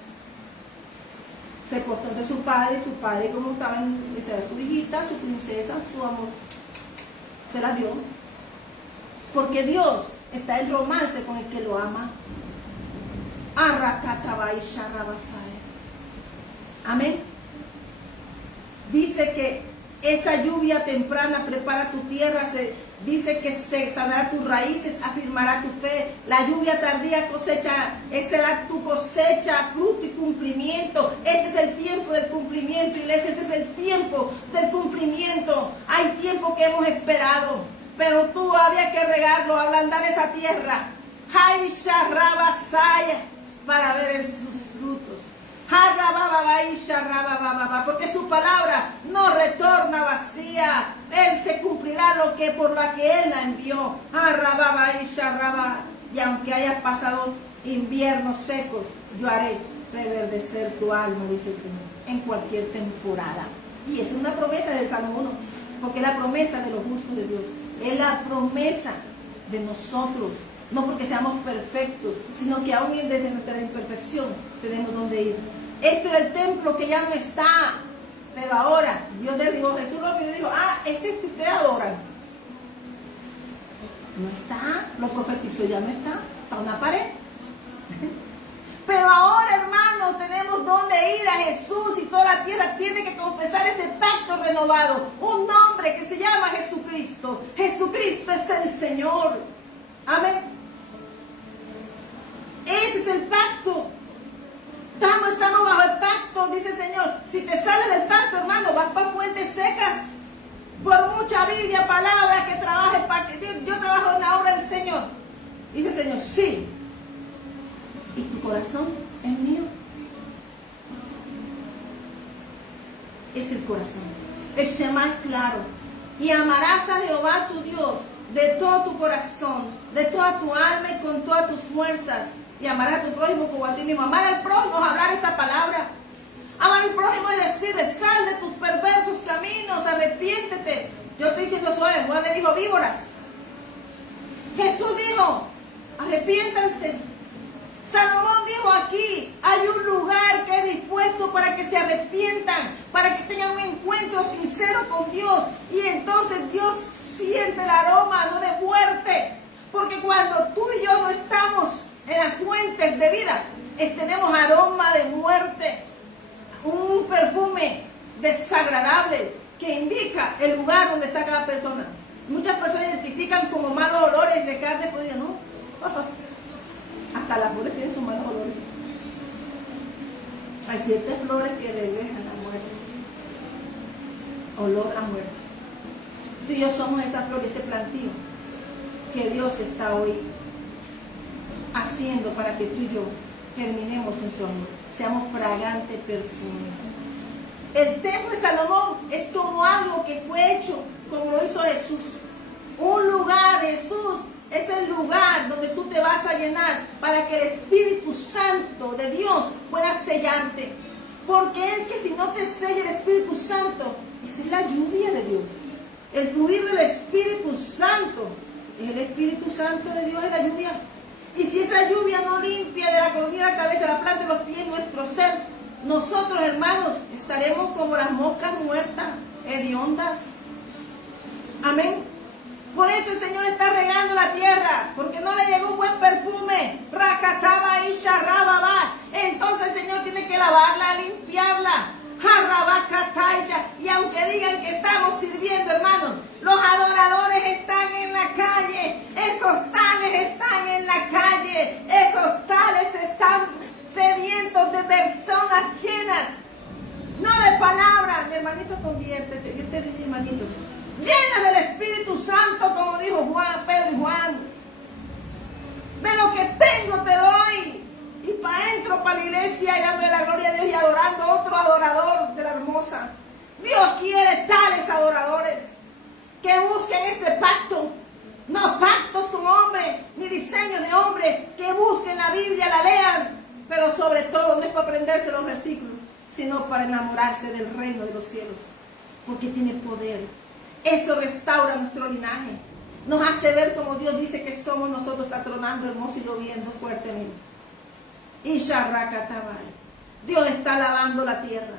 se acostó entre su padre como estaba esa era su hijita, su princesa, su amor, se la dio, porque Dios está en romance con el que lo ama. Amén. Dice que esa lluvia temprana prepara tu tierra, dice que se sanará tus raíces, afirmará tu fe. La lluvia tardía será tu cosecha, fruto y cumplimiento. Este es el tiempo del cumplimiento, iglesia, ese es el tiempo del cumplimiento. Hay tiempo que hemos esperado, pero tú había que regarlo, ablandar esa tierra. Para ver sus frutos. Porque su palabra no retorna vacía. Él se cumplirá por la que Él la envió. Y aunque hayas pasado inviernos secos, yo haré reverdecer tu alma, dice el Señor, en cualquier temporada. Y es una promesa del Salmo 1, porque es la promesa de los justos de Dios. Es la promesa de nosotros. No porque seamos perfectos, sino que aún desde nuestra imperfección tenemos donde ir. Esto era el templo que ya no está, pero ahora Dios derribó. Jesús lo miró y dijo, este es que ustedes adoran. No está, lo profetizó, ya no está, está una pared. Pero ahora, hermanos, tenemos donde ir a Jesús y toda la tierra tiene que confesar ese pacto renovado. Un nombre que se llama Jesucristo. Jesucristo es el Señor. Amén. Ese es el pacto. Estamos bajo el pacto, dice el Señor. Si te sales del pacto, hermano, vas para fuentes secas. Por mucha Biblia, palabra que trabaje para que yo trabajo en la obra del Señor. Dice el Señor, sí. ¿Y tu corazón es mío? Es el corazón. El Shema es claro. Y amarás a Jehová tu Dios de todo tu corazón, de toda tu alma y con todas tus fuerzas. Y amar a tu prójimo como a ti mismo. Amar al prójimo es hablar esta palabra. Amar al prójimo es decirle, sal de tus perversos caminos, arrepiéntete. Yo estoy diciendo suave, Juan le dijo víboras. Jesús dijo, arrepiéntanse. Salomón dijo, aquí hay un lugar que es dispuesto para que se arrepientan, para que tengan un encuentro sincero con Dios. Y entonces Dios siente el aroma, no de muerte. Porque cuando tú y yo no estamos en las fuentes de vida, tenemos aroma de muerte, un perfume desagradable que indica el lugar donde está cada persona. Muchas personas identifican como malos olores de carne, pues yo no. Hasta las flores tienen sus malos olores. Hay ciertas flores que le dejan la muerte, olor a muerte. Tú y yo somos esa flor, ese plantío que Dios está hoy haciendo para que tú y yo germinemos en su amor, seamos fragante perfume. El templo de Salomón es como algo que fue hecho como lo hizo Jesús. Un lugar, Jesús es el lugar donde tú te vas a llenar para que el Espíritu Santo de Dios pueda sellarte. Porque es que si no te sella el Espíritu Santo, esa es la lluvia de Dios. El fluir del Espíritu Santo, el Espíritu Santo de Dios es la lluvia. Y si esa lluvia no limpia de la coronilla de la cabeza, la planta de los pies, nuestro ser, nosotros, hermanos, estaremos como las moscas muertas, hediondas. Amén. Por eso el Señor está regando la tierra, porque no le llegó un buen perfume. Rakataba y sharrababa. Entonces el Señor tiene que lavarla, limpiarla. Jarrabakataya. Y aunque digan que estamos sirviendo, hermanos, los adoradores están en la calle. Esos tales están en la calle. Esos tales están sedientos de personas llenas. No de palabras. Mi hermanito, conviértete. Yo te digo, mi hermanito. Llena del Espíritu Santo, como dijo Pedro y Juan. De lo que tengo te doy. Y para adentro, para la iglesia, y dándole la gloria a Dios y adorando a otro adorador de la hermosa. Dios quiere tales adoradores que busquen este pacto. No pactos con hombres, ni diseños de hombres, que busquen la Biblia, la lean. Pero sobre todo, no es para aprenderse los versículos, sino para enamorarse del reino de los cielos. Porque tiene poder. Eso restaura nuestro linaje. Nos hace ver como Dios dice que somos nosotros, patronando hermoso y lloviendo fuertemente. Y Sharrakatabay. Dios está lavando la tierra.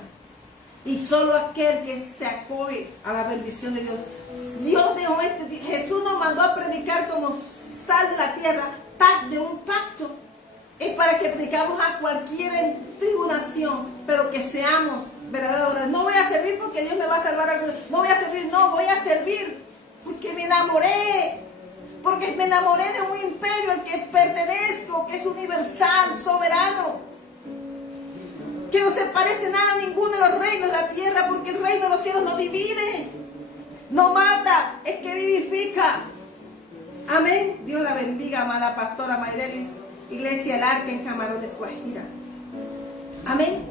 Y solo aquel que se acoge a la bendición de Dios. Dios dejó Jesús nos mandó a predicar como sal de la tierra, de un pacto. Es para que predicamos a cualquier tribulación, pero que seamos verdaderos. No voy a servir porque Dios me va a salvar. No voy a servir, no, voy a servir porque me enamoré. Porque me enamoré de un imperio al que pertenezco, que es universal, soberano. Que no se parece nada a ninguno de los reinos de la tierra, porque el reino de los cielos no divide, no mata, es que vivifica. Amén. Dios la bendiga, amada pastora Mayrelis, Iglesia El Arca en Camarones, Guajira. Amén.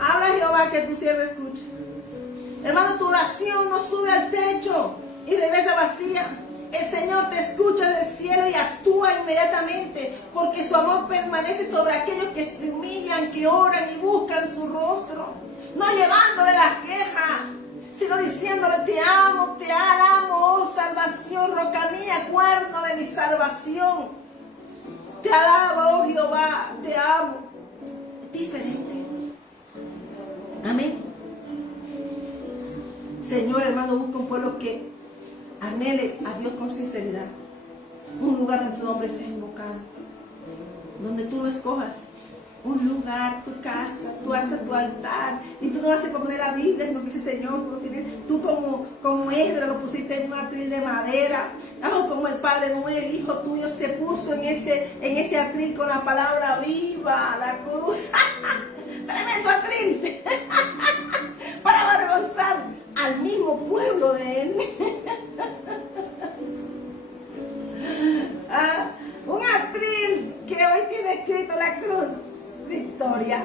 Habla Jehová, que tu siervo escuche. Hermano, tu oración no sube al techo y regresa vacía. El Señor te escucha del cielo y actúa inmediatamente, porque su amor permanece sobre aquellos que se humillan, que oran y buscan su rostro. No llevándole la queja, sino diciéndole: te amo, oh salvación, roca mía, cuerno de mi salvación. Te alabo, oh Jehová, te amo. Es diferente. Amén. Señor, hermano, busca un pueblo que anhele a Dios con sinceridad. Un lugar donde su nombre sea invocado. Donde tú lo escojas. Un lugar, tu casa, tú haces tu altar. Y tú no vas a poner la Biblia, sino que dice: Señor, tú como Esdras lo pusiste en un atril de madera. Como el Padre Noé, el hijo tuyo, se puso en ese atril con la palabra viva, la cruz. Tremendo atril. Para avergonzar al mismo pueblo de él. Un atril que hoy tiene escrito la cruz, victoria.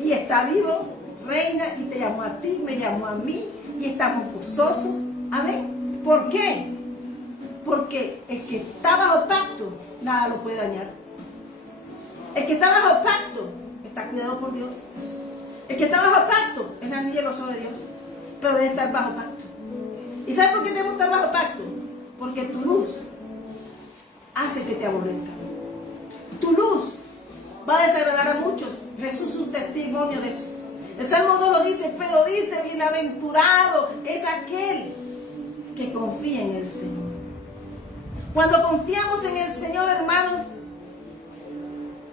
Y está vivo, reina, y te llamó a ti, me llamó a mí, y estamos gozosos. Amén. ¿Por qué? Porque el que está bajo pacto, nada lo puede dañar. El que está bajo pacto está cuidado por Dios. El que está bajo pacto es la niña y el gozo de Dios, pero debe estar bajo pacto. ¿Y sabes por qué debemos estar bajo pacto? Porque tu luz hace que te aborrezca. Tu luz va a desagradar a muchos. Jesús es un testimonio de eso. El Salmo 2 lo dice, pero dice: bienaventurado es aquel que confía en el Señor. Cuando confiamos en el Señor, hermanos,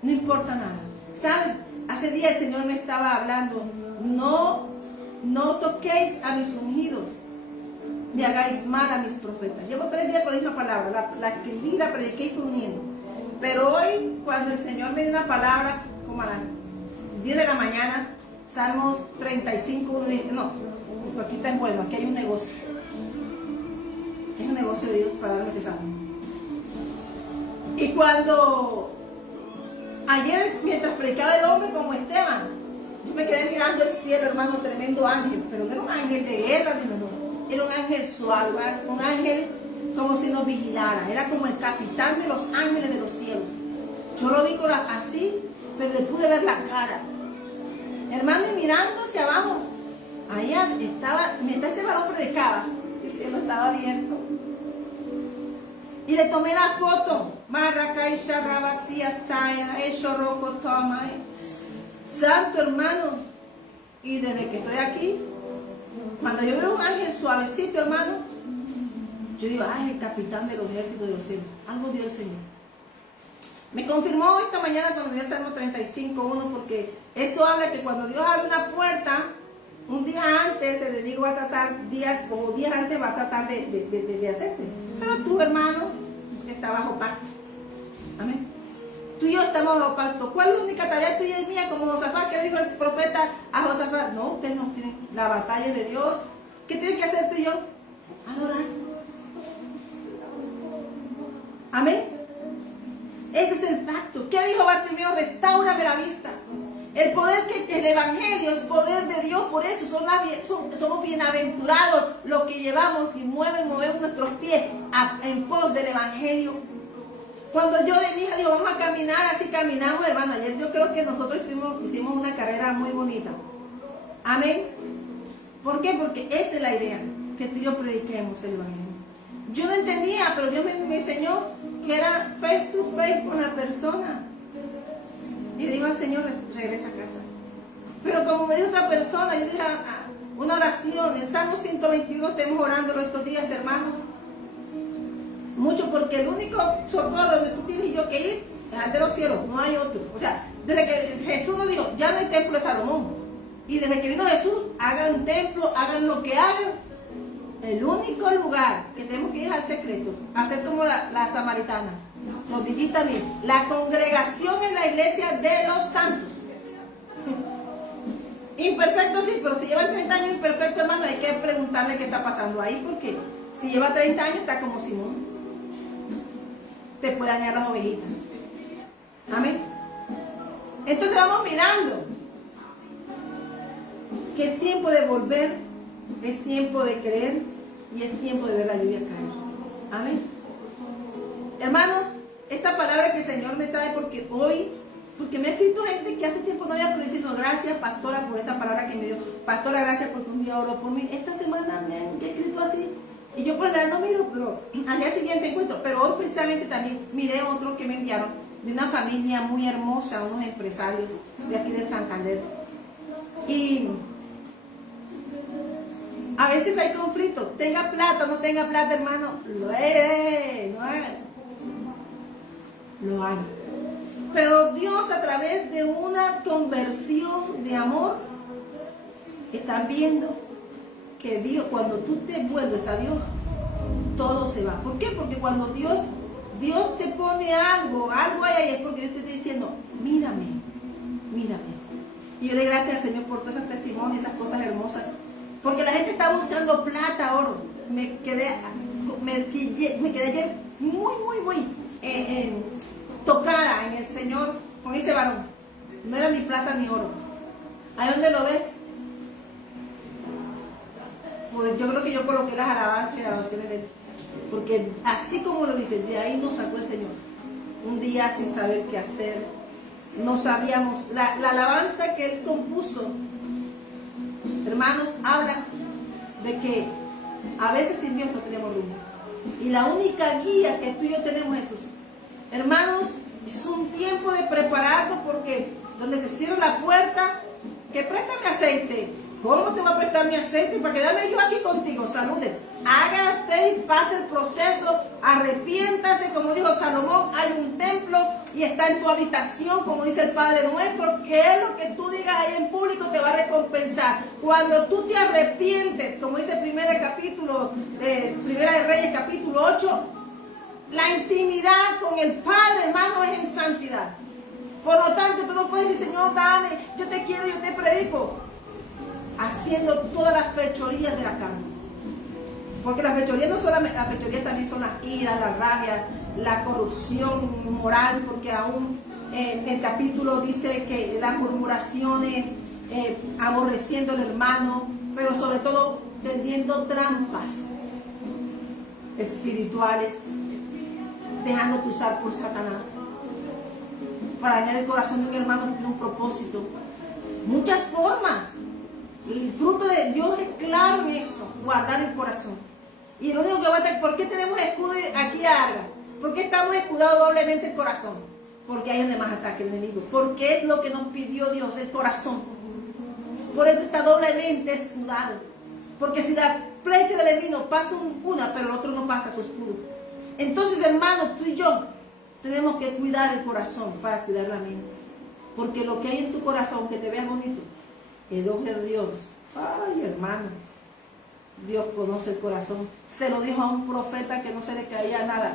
no importa nada. ¿Sabes? Hace días el Señor me estaba hablando no toquéis a mis ungidos, ni hagáis mal a mis profetas. Llevo 3 días con la misma palabra, la escribí, la prediqué y fui uniendo. Pero hoy, cuando el Señor me dio una palabra, como a las 10 de la mañana, Salmos 35, no, aquí está en bueno, aquí hay un negocio. Es un negocio de Dios para darme ese salmo. Y cuando ayer, mientras predicaba el hombre como Esteban, yo me quedé mirando el cielo, hermano, tremendo ángel, pero no era un ángel de guerra, no, era un ángel suave, un ángel como si nos vigilara, era como el capitán de los ángeles de los cielos. Yo lo vi así, pero le pude ver la cara. Hermano, y mirando hacia abajo, allá estaba, mientras ese varón predicaba, el cielo estaba abierto. Y le tomé la foto. Santo hermano. Y desde que estoy aquí, cuando yo veo un ángel suavecito, hermano, yo digo, ay, el capitán de los ejércitos de los cielos. Algo dio el Señor. Me confirmó esta mañana cuando dio Salmo 35:1, porque eso habla que cuando Dios abre una puerta, un día antes el enemigo va a tratar, días antes va a tratar de hacerte. Pero tú, hermano, estás bajo pacto. Amén. Tú y yo estamos bajo pacto. ¿Cuál es la única tarea tuya y mía? Como Josafat, que le dijo el profeta a Josafat, no, ustedes no tienen la batalla de Dios. ¿Qué tienes que hacer tú y yo? Adorar. Amén. Ese es el pacto. ¿Qué dijo Bartimeo? Restáurame la vista. El poder que el evangelio es poder de Dios, por eso somos bienaventurados los que llevamos y movemos nuestros pies en pos del evangelio. Cuando yo de mi hija digo, vamos a caminar, así caminamos, hermano. Ayer yo creo que nosotros hicimos una carrera muy bonita. Amén. ¿Por qué? Porque esa es la idea, que tú y yo prediquemos el evangelio. Yo no entendía, pero Dios me enseñó que era face to face con la persona. Y le digo al Señor, regresa a casa. Pero como me dijo otra persona, yo dije una oración, en Salmo 121 estemos orándolo estos días, hermanos. Mucho, porque el único socorro donde tú tienes y yo que ir es al de los cielos, no hay otro. O sea, desde que Jesús nos dijo, ya no hay templo de Salomón. Y desde que vino Jesús, hagan un templo, hagan lo que hagan. El único lugar que tenemos que ir al secreto, hacer como la samaritana. Nos dijiste también, la congregación es la iglesia de los santos. Imperfecto sí, pero si lleva 30 años imperfecto, hermano, hay que preguntarle qué está pasando ahí, porque si lleva 30 años está como Simón. Te puede dañar las ovejitas. Amén. Entonces vamos mirando que es tiempo de volver, es tiempo de creer y es tiempo de ver la lluvia caer. Amén. Hermanos, esta palabra que el Señor me trae porque me ha escrito gente que hace tiempo no había, pero diciendo gracias, pastora, por esta palabra que me dio. Pastora, gracias porque un día oró por mí. Esta semana me han escrito así. Y yo pues no miro, pero al día siguiente encuentro. Pero hoy precisamente también miré otro que me enviaron de una familia muy hermosa, unos empresarios de aquí de Santander. Y a veces hay conflicto. Tenga plata o no tenga plata, hermano. Lo hay. Pero Dios, a través de una conversión de amor, está viendo que Dios, cuando tú te vuelves a Dios, todo se va. ¿Por qué? Porque cuando Dios te pone algo hay ahí, es porque Dios te está diciendo, mírame. Y yo le doy gracias al Señor por todos esos testimonios, esas cosas hermosas. Porque la gente está buscando plata, oro. Me quedé ayer muy tocada en el Señor con ese varón. No era ni plata ni oro. ¿Ahí dónde lo ves? Pues yo creo que yo coloqué las alabanzas y las oraciones de él. Porque así como lo dice, de ahí nos sacó el Señor. Un día sin saber qué hacer. No sabíamos. La alabanza que él compuso, hermanos, habla de que a veces sin Dios no tenemos rumbo. Y la única guía que tú y yo tenemos es Jesús. Hermanos, es un tiempo de prepararnos porque donde se cierra la puerta, que préstame aceite. ¿Cómo te voy a prestar mi aceite para quedarme yo aquí contigo? Salude. Haga usted y pase el proceso, arrepiéntase, como dijo Salomón, hay un templo, y está en tu habitación, como dice el Padre nuestro, que es lo que tú digas ahí en público te va a recompensar. Cuando tú te arrepientes, como dice Primera de Reyes capítulo 8, la intimidad con el Padre, hermano, es en santidad. Por lo tanto, tú no puedes decir, Señor, dame, yo te quiero, yo te predico, haciendo todas las fechorías de la carne. Porque las fechorías no solamente, las fechorías también son las iras, la rabia, la corrupción moral, porque aún en el capítulo dice que las murmuraciones, aborreciendo al hermano, pero sobre todo tendiendo trampas espirituales, dejándote usar por Satanás para dañar el corazón de un hermano que tiene un propósito. Muchas formas. El fruto de Dios es claro en eso, guardar el corazón. Y lo único que va a tener, ¿por qué tenemos escudo aquí arriba? ¿Por qué estamos escudados doblemente el corazón? Porque hay donde más ataque el enemigo. Porque es lo que nos pidió Dios, el corazón. Por eso está doblemente escudado. Porque si la flecha del enemigo pasa una, pero el otro no pasa su escudo. Entonces, hermano, tú y yo tenemos que cuidar el corazón para cuidar la mente. Porque lo que hay en tu corazón, que te vea bonito, el ojo de Dios. Ay, hermano, Dios conoce el corazón. Se lo dijo a un profeta que no se le caía nada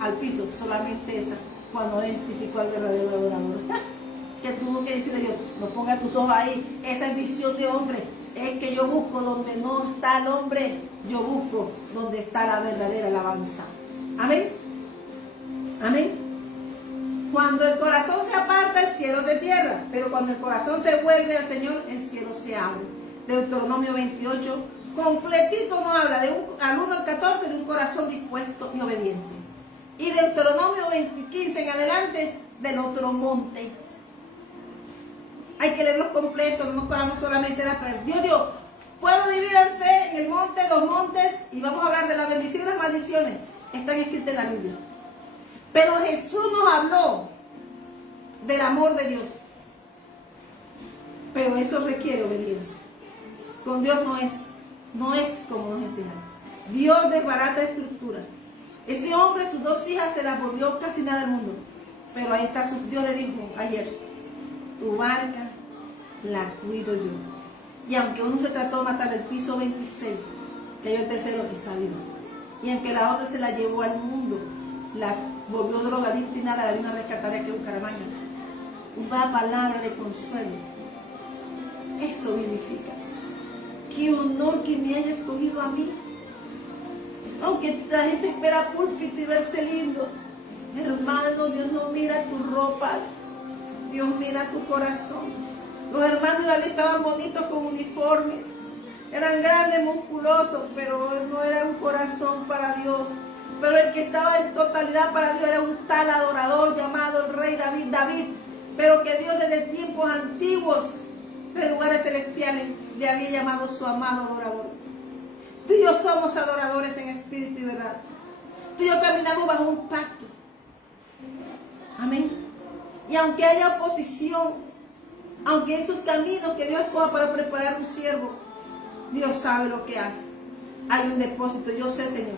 al piso, solamente esa, cuando identificó al verdadero adorador. Que tuvo que decirle Dios, no ponga tus ojos ahí, esa es visión de hombre. Es que yo busco donde no está el hombre, yo busco donde está la verdadera alabanza. Amén. Amén. Cuando el corazón se aparta, el cielo se cierra. Pero cuando el corazón se vuelve al Señor, el cielo se abre. Deuteronomio 28, completito nos habla al 1 al 14 de un corazón dispuesto y obediente. Y Deuteronomio 15 en adelante del otro monte. Hay que leerlos completos, no nos cojamos solamente la parte. Dios, pueblo, divídanse en el monte, los montes, y vamos a hablar de las bendiciones y las maldiciones. Están escritas en la Biblia. Pero Jesús nos habló del amor de Dios. Pero eso requiere obediencia. Con Dios no es como nos enseñan. Dios desbarata estructura. Ese hombre, sus 2 hijas, se las volvió casi nada al mundo. Pero ahí está, Dios le dijo ayer, tu barca la cuido yo. Y aunque uno se trató de matar del piso 26, cayó el tercero, está vivo. Y aunque la otra se la llevó al mundo, la volvió drogadicta y nada, la vino a rescatar a que Bucaramanga. Una palabra de consuelo. Eso vivifica. Qué honor que me haya escogido a mí. Aunque la gente espera púlpito y verse lindo. Hermano, Dios no mira tus ropas. Dios mira tu corazón. Los hermanos de David estaban bonitos con uniformes. Eran grandes, musculosos, pero no era un corazón para Dios. Pero el que estaba en totalidad para Dios era un tal adorador llamado el rey David, pero que Dios desde tiempos antiguos, de lugares celestiales, le había llamado su amado adorador. Tú y yo somos adoradores en espíritu y verdad. Tú y yo caminamos bajo un pacto. Amén. Y aunque haya oposición, aunque en sus caminos que Dios escoja para preparar un siervo, Dios sabe lo que hace. Hay un depósito. Yo sé, Señor,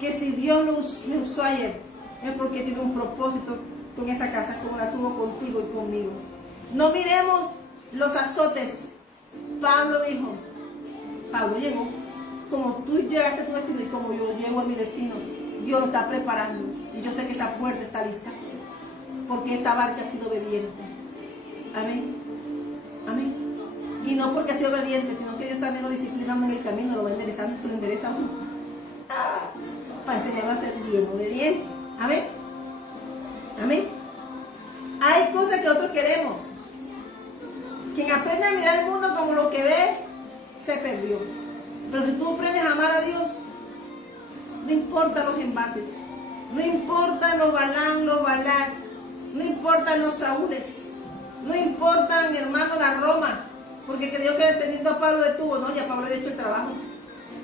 que si Dios me usó ayer, es porque tiene un propósito con esa casa, como la tuvo contigo y conmigo. No miremos los azotes. Pablo llegó, como tú llegaste a tu destino y como yo llego a mi destino, Dios lo está preparando. Y yo sé que esa puerta está lista, porque esta barca ha sido obediente. Amén. Amén. Y no porque ha sido obediente, sino que Dios también lo disciplina en el camino, lo va enderezando, se lo endereza a uno. Para enseñarlo a ser bien obediente. Amén. Amén. Hay cosas que nosotros queremos. Quien aprende a mirar el mundo como lo que ve, se perdió. Pero si tú aprendes a amar a Dios, no importa los embates, no importa los Balac, no importan los Saúles, no importa, mi hermano, la Roma, porque creyó que teniendo a Pablo detuvo. No, ya Pablo había hecho el trabajo.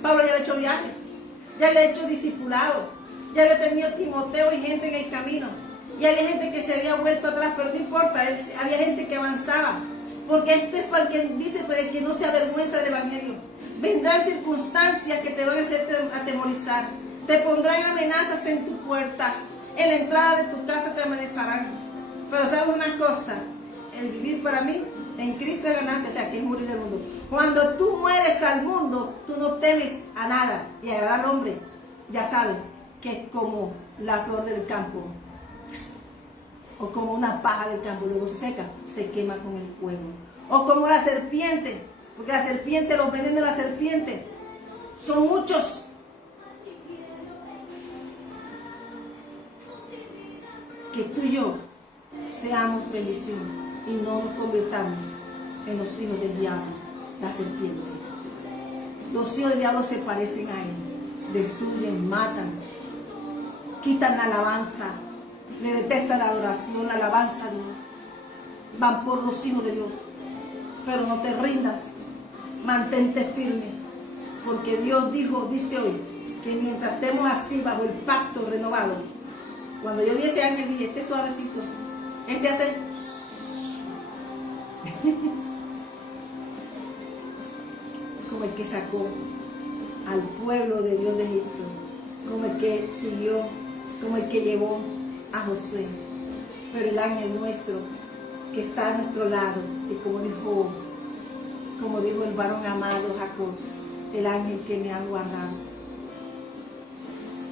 Pablo ya había hecho viajes, ya había hecho discipulado, ya había tenido Timoteo y gente en el camino, y había gente que se había vuelto atrás, pero no importa, había gente que avanzaba, porque este es para el que dice pues, que no se avergüenza del evangelio. Vendrán circunstancias que te van a hacer atemorizar, te pondrán amenazas en tu puerta, en la entrada de tu casa te amenazarán, Pero ¿sabes una cosa? El vivir para mí en Cristo es ganancia, o sea, que es morir del mundo. Cuando tú mueres al mundo, tú no temes a nada y agradar al hombre. Ya sabes que es como la flor del campo o como una paja del campo, luego se seca, se quema con el fuego. O como la serpiente, porque la serpiente, los venenos de la serpiente son muchos. Que tú y yo seamos bendición y no nos convirtamos en los hijos del diablo, la serpiente. Los hijos del diablo se parecen a él, destruyen, matan, quitan la alabanza, le detestan la adoración, la alabanza a Dios. Van por los hijos de Dios, pero no te rindas, mantente firme, porque Dios dice hoy, que mientras estemos así bajo el pacto renovado, cuando yo vi ese ángel dije, este suavecito, este hace como el que sacó al pueblo de Dios de Egipto, como el que siguió, como el que llevó a Josué. Pero el ángel nuestro, que está a nuestro lado, y como dijo el varón amado Jacob, el ángel que me ha guardado.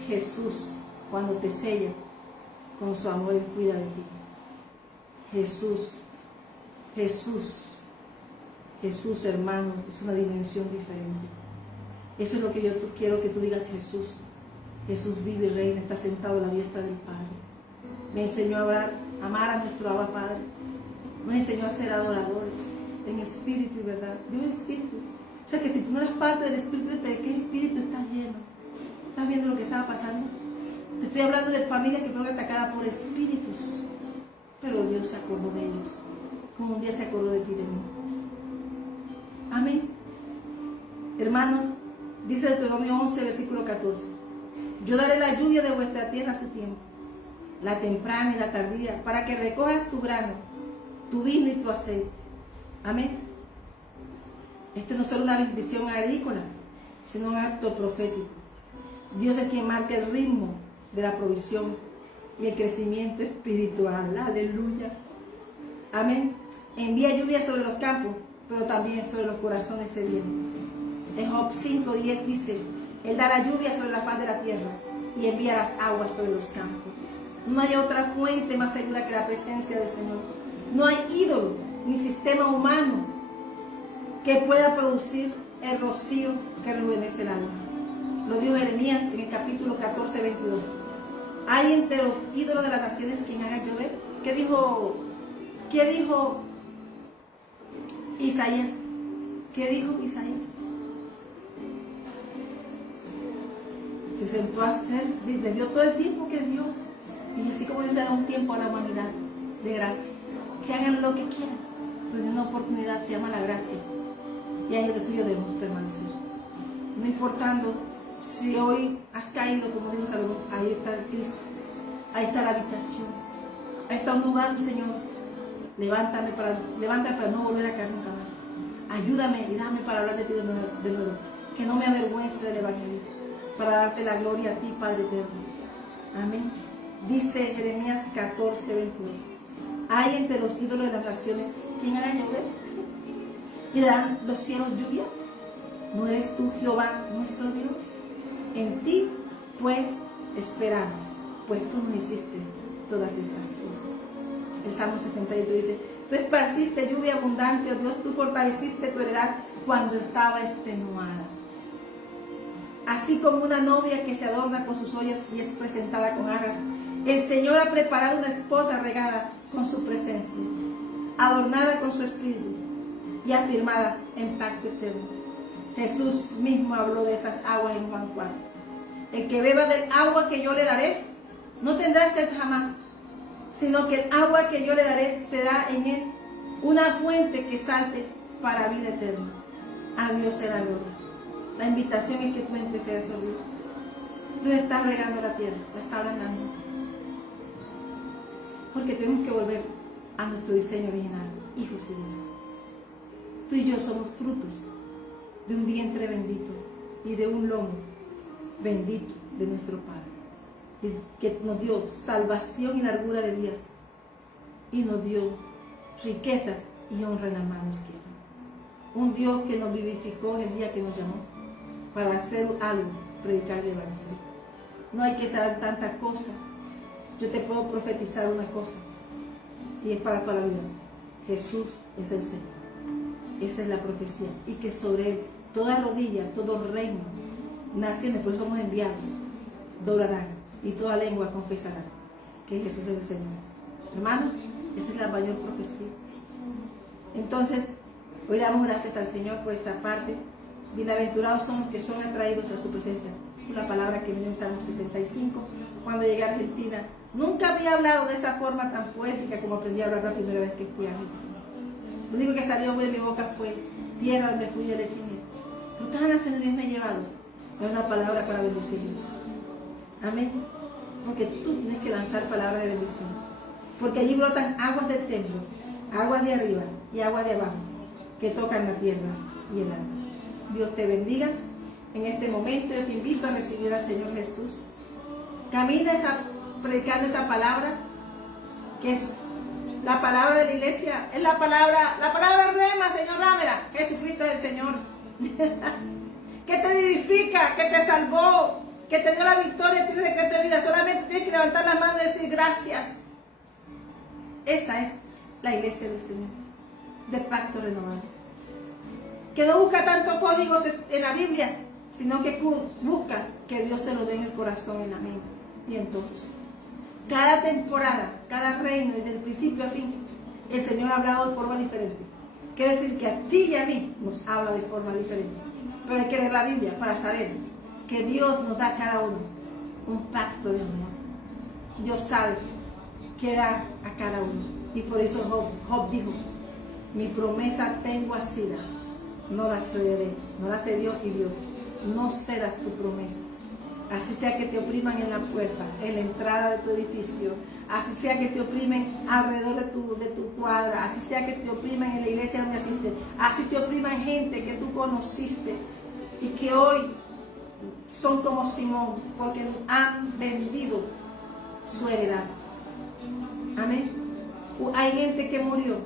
Jesús, cuando te sella con su amor, Él cuida de ti. Jesús, hermano, es una dimensión diferente. Eso es lo que yo quiero que tú digas, Jesús. Jesús vive y reina, está sentado a la diestra del Padre. Me enseñó a amar a nuestro Abba Padre. Nos enseñó a ser adoradores en espíritu y verdad. Dios es espíritu. O sea que si tú no eres parte del espíritu, ¿de qué espíritu estás lleno? ¿Estás viendo lo que estaba pasando? Te estoy hablando de familias que fueron atacadas por espíritus. Pero Dios se acordó de ellos, como un día se acordó de ti y de mí. Amén. Hermanos, dice Deuteronomio 11, versículo 14. Yo daré la lluvia de vuestra tierra a su tiempo, la temprana y la tardía, para que recojas tu grano, tu vino y tu aceite. Amén. Esto no es solo una bendición agrícola, sino un acto profético. Dios es quien marca el ritmo de la provisión y el crecimiento espiritual. Aleluya. Amén. Envía lluvia sobre los campos, pero también sobre los corazones sedientos. En Job 5:10 dice, Él da la lluvia sobre la faz de la tierra y envía las aguas sobre los campos. No hay otra fuente más segura que la presencia del Señor. No hay ídolo ni sistema humano que pueda producir el rocío que rejuvenece el alma. Lo dijo Jeremías en el capítulo 14, 22. Hay entre los ídolos de las naciones quien haga llover. ¿Qué dijo Isaías? ¿Qué dijo Isaías? Se sentó a hacer, le dio todo el tiempo que dio. Y así como Dios le da un tiempo a la humanidad de gracia, que hagan lo que quieran, pero de una oportunidad se llama la gracia. Y ahí es donde tú y yo debemos permanecer. No importando si hoy has caído, como dijo Salomón, ahí está el Cristo, ahí está la habitación, ahí está un lugar, Señor. Levántame para no volver a caer nunca más. Ayúdame y dame para hablar de ti de nuevo. Que no me avergüence del Evangelio, para darte la gloria a ti, Padre eterno. Amén. Dice Jeremías 14, 22. Hay entre los ídolos de las naciones quien haga llover y dan los cielos lluvia. ¿No eres tú, Jehová, nuestro Dios? En ti, pues, esperamos, pues tú no hiciste todas estas cosas. El Salmo 68 dice, tú esparciste lluvia abundante, oh Dios, tú fortaleciste tu heredad cuando estaba extenuada. Así como una novia que se adorna con sus ollas y es presentada con arras, el Señor ha preparado una esposa regada con su presencia, adornada con su espíritu y afirmada en pacto eterno. Jesús mismo habló de esas aguas en Juan 4. El que beba del agua que yo le daré, no tendrá sed jamás, sino que el agua que yo le daré será en él una fuente que salte para vida eterna. A Dios será gloria. La invitación es que tú entres a esos ríos. Tú estás regando la tierra, la estás ablandando. Porque tenemos que volver a nuestro diseño original, hijos de Dios. Tú y yo somos frutos de un vientre bendito y de un lomo bendito de nuestro Padre, que nos dio salvación y largura de días y nos dio riquezas y honra en las manos que Él. Un Dios que nos vivificó en el día que nos llamó para hacer algo, predicar el Evangelio. No hay que saber tanta cosa. Yo te puedo profetizar una cosa y es para toda la vida. Jesús es el Señor. Esa es la profecía. Y que sobre Él toda rodilla, todo reino, naciones, por eso somos enviados, doblarán y toda lengua confesará que Jesús es el Señor. Hermano, esa es la mayor profecía. Entonces, hoy damos gracias al Señor por esta parte. Bienaventurados son los que son atraídos a su presencia. La palabra que viene en Salmo 65, cuando llegué a Argentina. Nunca había hablado de esa forma tan poética como aprendí a hablar la primera vez que fui a Argentina. Lo único que salió de mi boca fue tierra donde fluye leche y miel. Por cada nación Dios me ha llevado. Es una palabra para bendecirme. Amén. Porque tú tienes que lanzar palabras de bendición. Porque allí brotan aguas del templo, aguas de arriba y aguas de abajo, que tocan la tierra y el alma. Dios te bendiga. En este momento yo te invito a recibir al Señor Jesús. Camina predicando esa palabra, que es la palabra de la iglesia, es la palabra rema, Señor, dámela. Jesucristo es el Señor. Que te vivifica, que te salvó, que te dio la victoria, tiene decreto de vida. Solamente tienes que levantar las manos y decir gracias. Esa es la iglesia del Señor, de pacto renovado. Que no busca tantos códigos en la Biblia, sino que busca que Dios se lo dé en el corazón, en la mente y en todo su ser. Cada temporada, cada reino, desde el principio a fin, el Señor ha hablado de forma diferente. Quiere decir que a ti y a mí nos habla de forma diferente. Pero hay que leer la Biblia para saber que Dios nos da a cada uno un pacto de amor. Dios sabe qué da a cada uno. Y por eso Job dijo, mi promesa tengo asida, no la cederé, no la cedió y dio. No cedas tu promesa. Así sea que te opriman en la puerta, en la entrada de tu edificio, así sea que te oprimen alrededor de tu cuadra, así sea que te opriman en la iglesia donde asistes, así te opriman gente que tú conociste y que hoy son como Simón, porque han vendido su heredad. Amén. Hay gente que murió,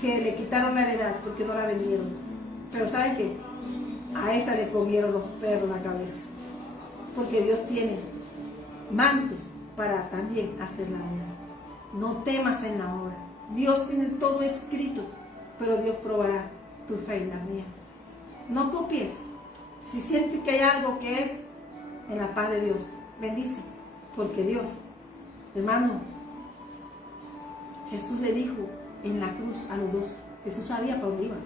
que le quitaron la heredad porque no la vendieron. Pero ¿saben qué? A esa le comieron los perros la cabeza. Porque Dios tiene mantos para también hacer la obra. No temas en la obra. Dios tiene todo escrito, pero Dios probará tu fe y la mía. No copies. Si sientes que hay algo que es en la paz de Dios, bendice. Porque Dios, hermano, Jesús le dijo en la cruz a los dos, Jesús sabía para dónde iban.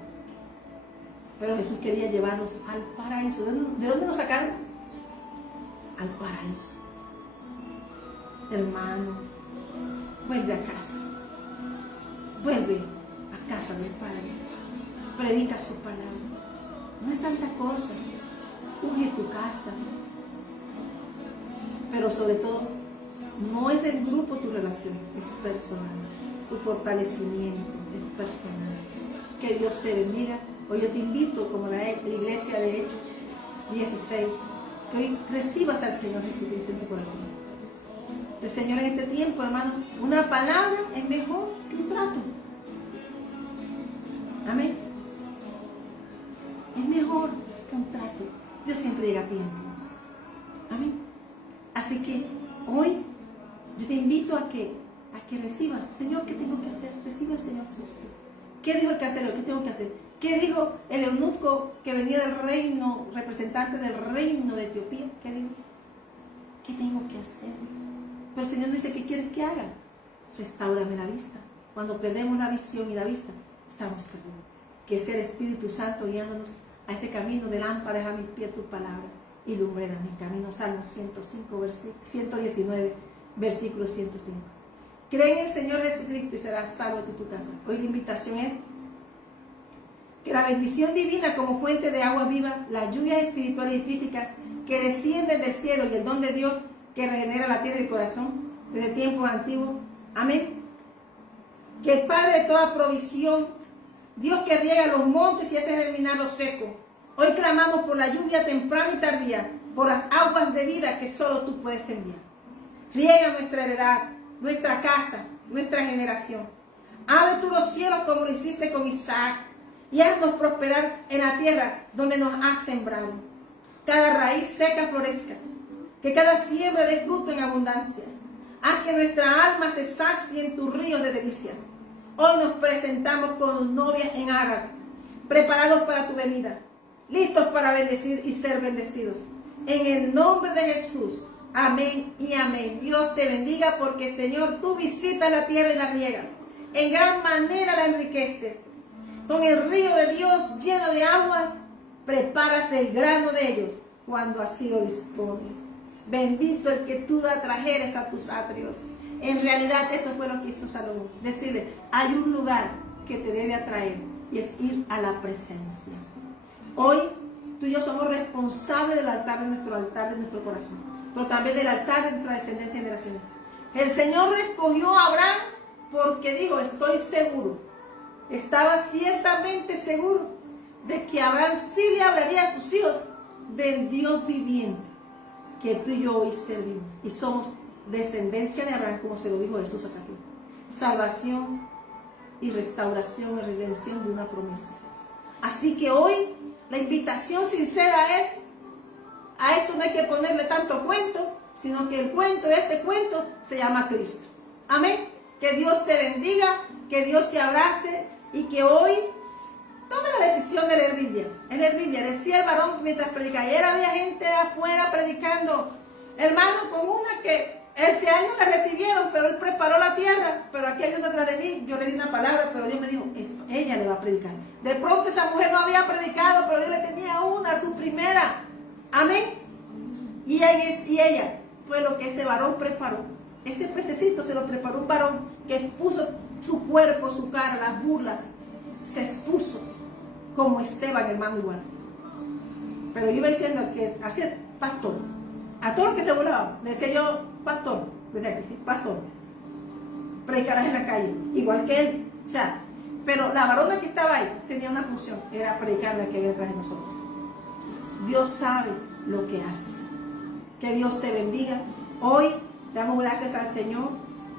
Pero Jesús quería llevarlos al paraíso. ¿De dónde nos sacaron? Al paraíso. Hermano, vuelve a casa. Vuelve a casa del Padre. Predica su palabra. No es tanta cosa. Unge tu casa. Pero sobre todo, no es del grupo tu relación, es personal. Tu fortalecimiento es personal. Que Dios te bendiga. Hoy yo te invito, como la iglesia de Hechos 16, que hoy recibas al Señor Jesucristo en tu corazón. El Señor en este tiempo, hermano, una palabra es mejor que un trato. Amén. Es mejor que un trato. Dios siempre llega a tiempo. Amén. Así que hoy yo te invito a que recibas. Señor, ¿qué tengo que hacer? Recibe al Señor Jesucristo. ¿Qué dijo el carcelero? ¿Qué tengo que hacer? ¿Qué dijo el eunuco que venía del reino, representante del reino de Etiopía? ¿Qué dijo? ¿Qué tengo que hacer? Pero el Señor dice, ¿qué quieres que haga? Restáurame la vista. Cuando perdemos la visión y la vista, estamos perdidos. Que sea el Espíritu Santo guiándonos a ese camino de lámparas a mis pies tu palabra y lumbrera mi camino. Salmo 119, versículo 105. Cree en el Señor Jesucristo y serás salvo tú y tu casa. Hoy la invitación es que la bendición divina como fuente de agua viva, las lluvias espirituales y físicas que descienden del cielo y el don de Dios que regenera la tierra y el corazón desde tiempos antiguos. Amén. Que el Padre de toda provisión, Dios que riega los montes y hace germinar lo seco. Hoy clamamos por la lluvia temprana y tardía, por las aguas de vida que solo tú puedes enviar. Riega nuestra heredad, nuestra casa, nuestra generación. Abre tú los cielos como lo hiciste con Isaac y haznos prosperar en la tierra donde nos has sembrado. Cada raíz seca florezca, que cada siembra dé fruto en abundancia. Haz que nuestra alma se sacie en tus ríos de delicias. Hoy nos presentamos con novias en arras, preparados para tu venida, listos para bendecir y ser bendecidos. En el nombre de Jesús, amén y amén. Dios te bendiga porque, Señor, tú visitas la tierra y la riegas. En gran manera la enriqueces. Con el río de Dios lleno de aguas, preparas el grano de ellos cuando así lo dispones. Bendito el que tú atrajeres a tus atrios. En realidad eso fue lo que hizo Salomón. Decirle, hay un lugar que te debe atraer y es ir a la presencia. Hoy tú y yo somos responsables del altar de nuestro corazón, pero también del altar de nuestra descendencia y generaciones. El Señor escogió a Abraham porque dijo, estoy seguro, estaba ciertamente seguro de que Abraham sí le hablaría a sus hijos del Dios viviente que tú y yo hoy servimos. Y somos descendencia de Abraham, como se lo dijo Jesús a Zaqueo. Salvación y restauración y redención de una promesa. Así que hoy la invitación sincera es, a esto no hay que ponerle tanto cuento, sino que el cuento de este cuento se llama Cristo. Amén. Que Dios te bendiga, que Dios te abrace y que hoy tome la decisión de leer Biblia. En leer Biblia, decía el varón mientras predicaba. Ayer había gente afuera predicando, hermano, con una que ese año la recibieron, pero él preparó la tierra. Pero aquí hay una atrás de mí, yo le di una palabra, pero Dios me dijo, esto, ella le va a predicar. De pronto esa mujer no había predicado, pero Dios le tenía una, su primera. Amén. Y ella fue lo que ese varón preparó. Ese pececito se lo preparó un varón que expuso su cuerpo, su cara, las burlas. Se expuso como Esteban, hermano, igual. Pero yo iba diciendo que así es, pastor. A todo lo que se burlaba, le decía yo, pastor, pastor, predicarás en la calle, igual que él. O sea, pero la varona que estaba ahí tenía una función, era predicar la que había detrás de nosotros. Dios sabe lo que hace. Que Dios te bendiga. Hoy damos gracias al Señor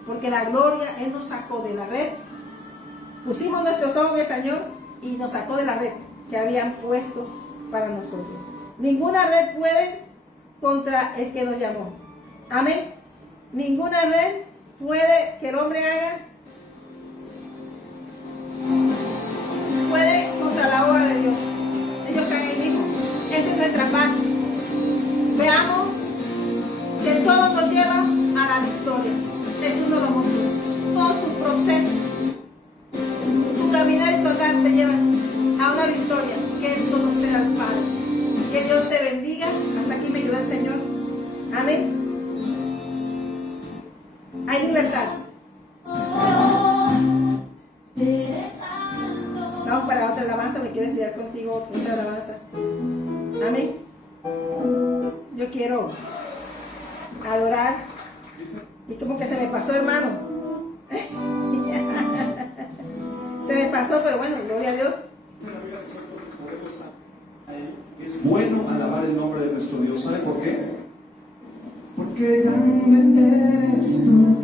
porque la gloria, Él nos sacó de la red. Pusimos nuestros ojos en el Señor y nos sacó de la red que habían puesto para nosotros. Ninguna red puede contra el que nos llamó. Amén. Ninguna red puede que el hombre haga, puede contra la obra de Dios. Ellos están ahí mismo. Esa es nuestra paz. Veamos que todo nos lleva a la victoria. Jesús nos lo mostró. Todo tu proceso, tu caminar y tu andar te llevan a una victoria, que es conocer al Padre. Que Dios te bendiga. Hasta aquí me ayuda el Señor. Amén. Hay libertad. Vamos para otra alabanza. Me quiero enviar contigo otra alabanza. Amén. Yo quiero adorar. Y como que se me pasó, hermano. Se me pasó, pero bueno, gloria a Dios. Es bueno alabar el nombre de nuestro Dios. ¿Sabe por qué? Porque grande eres tú.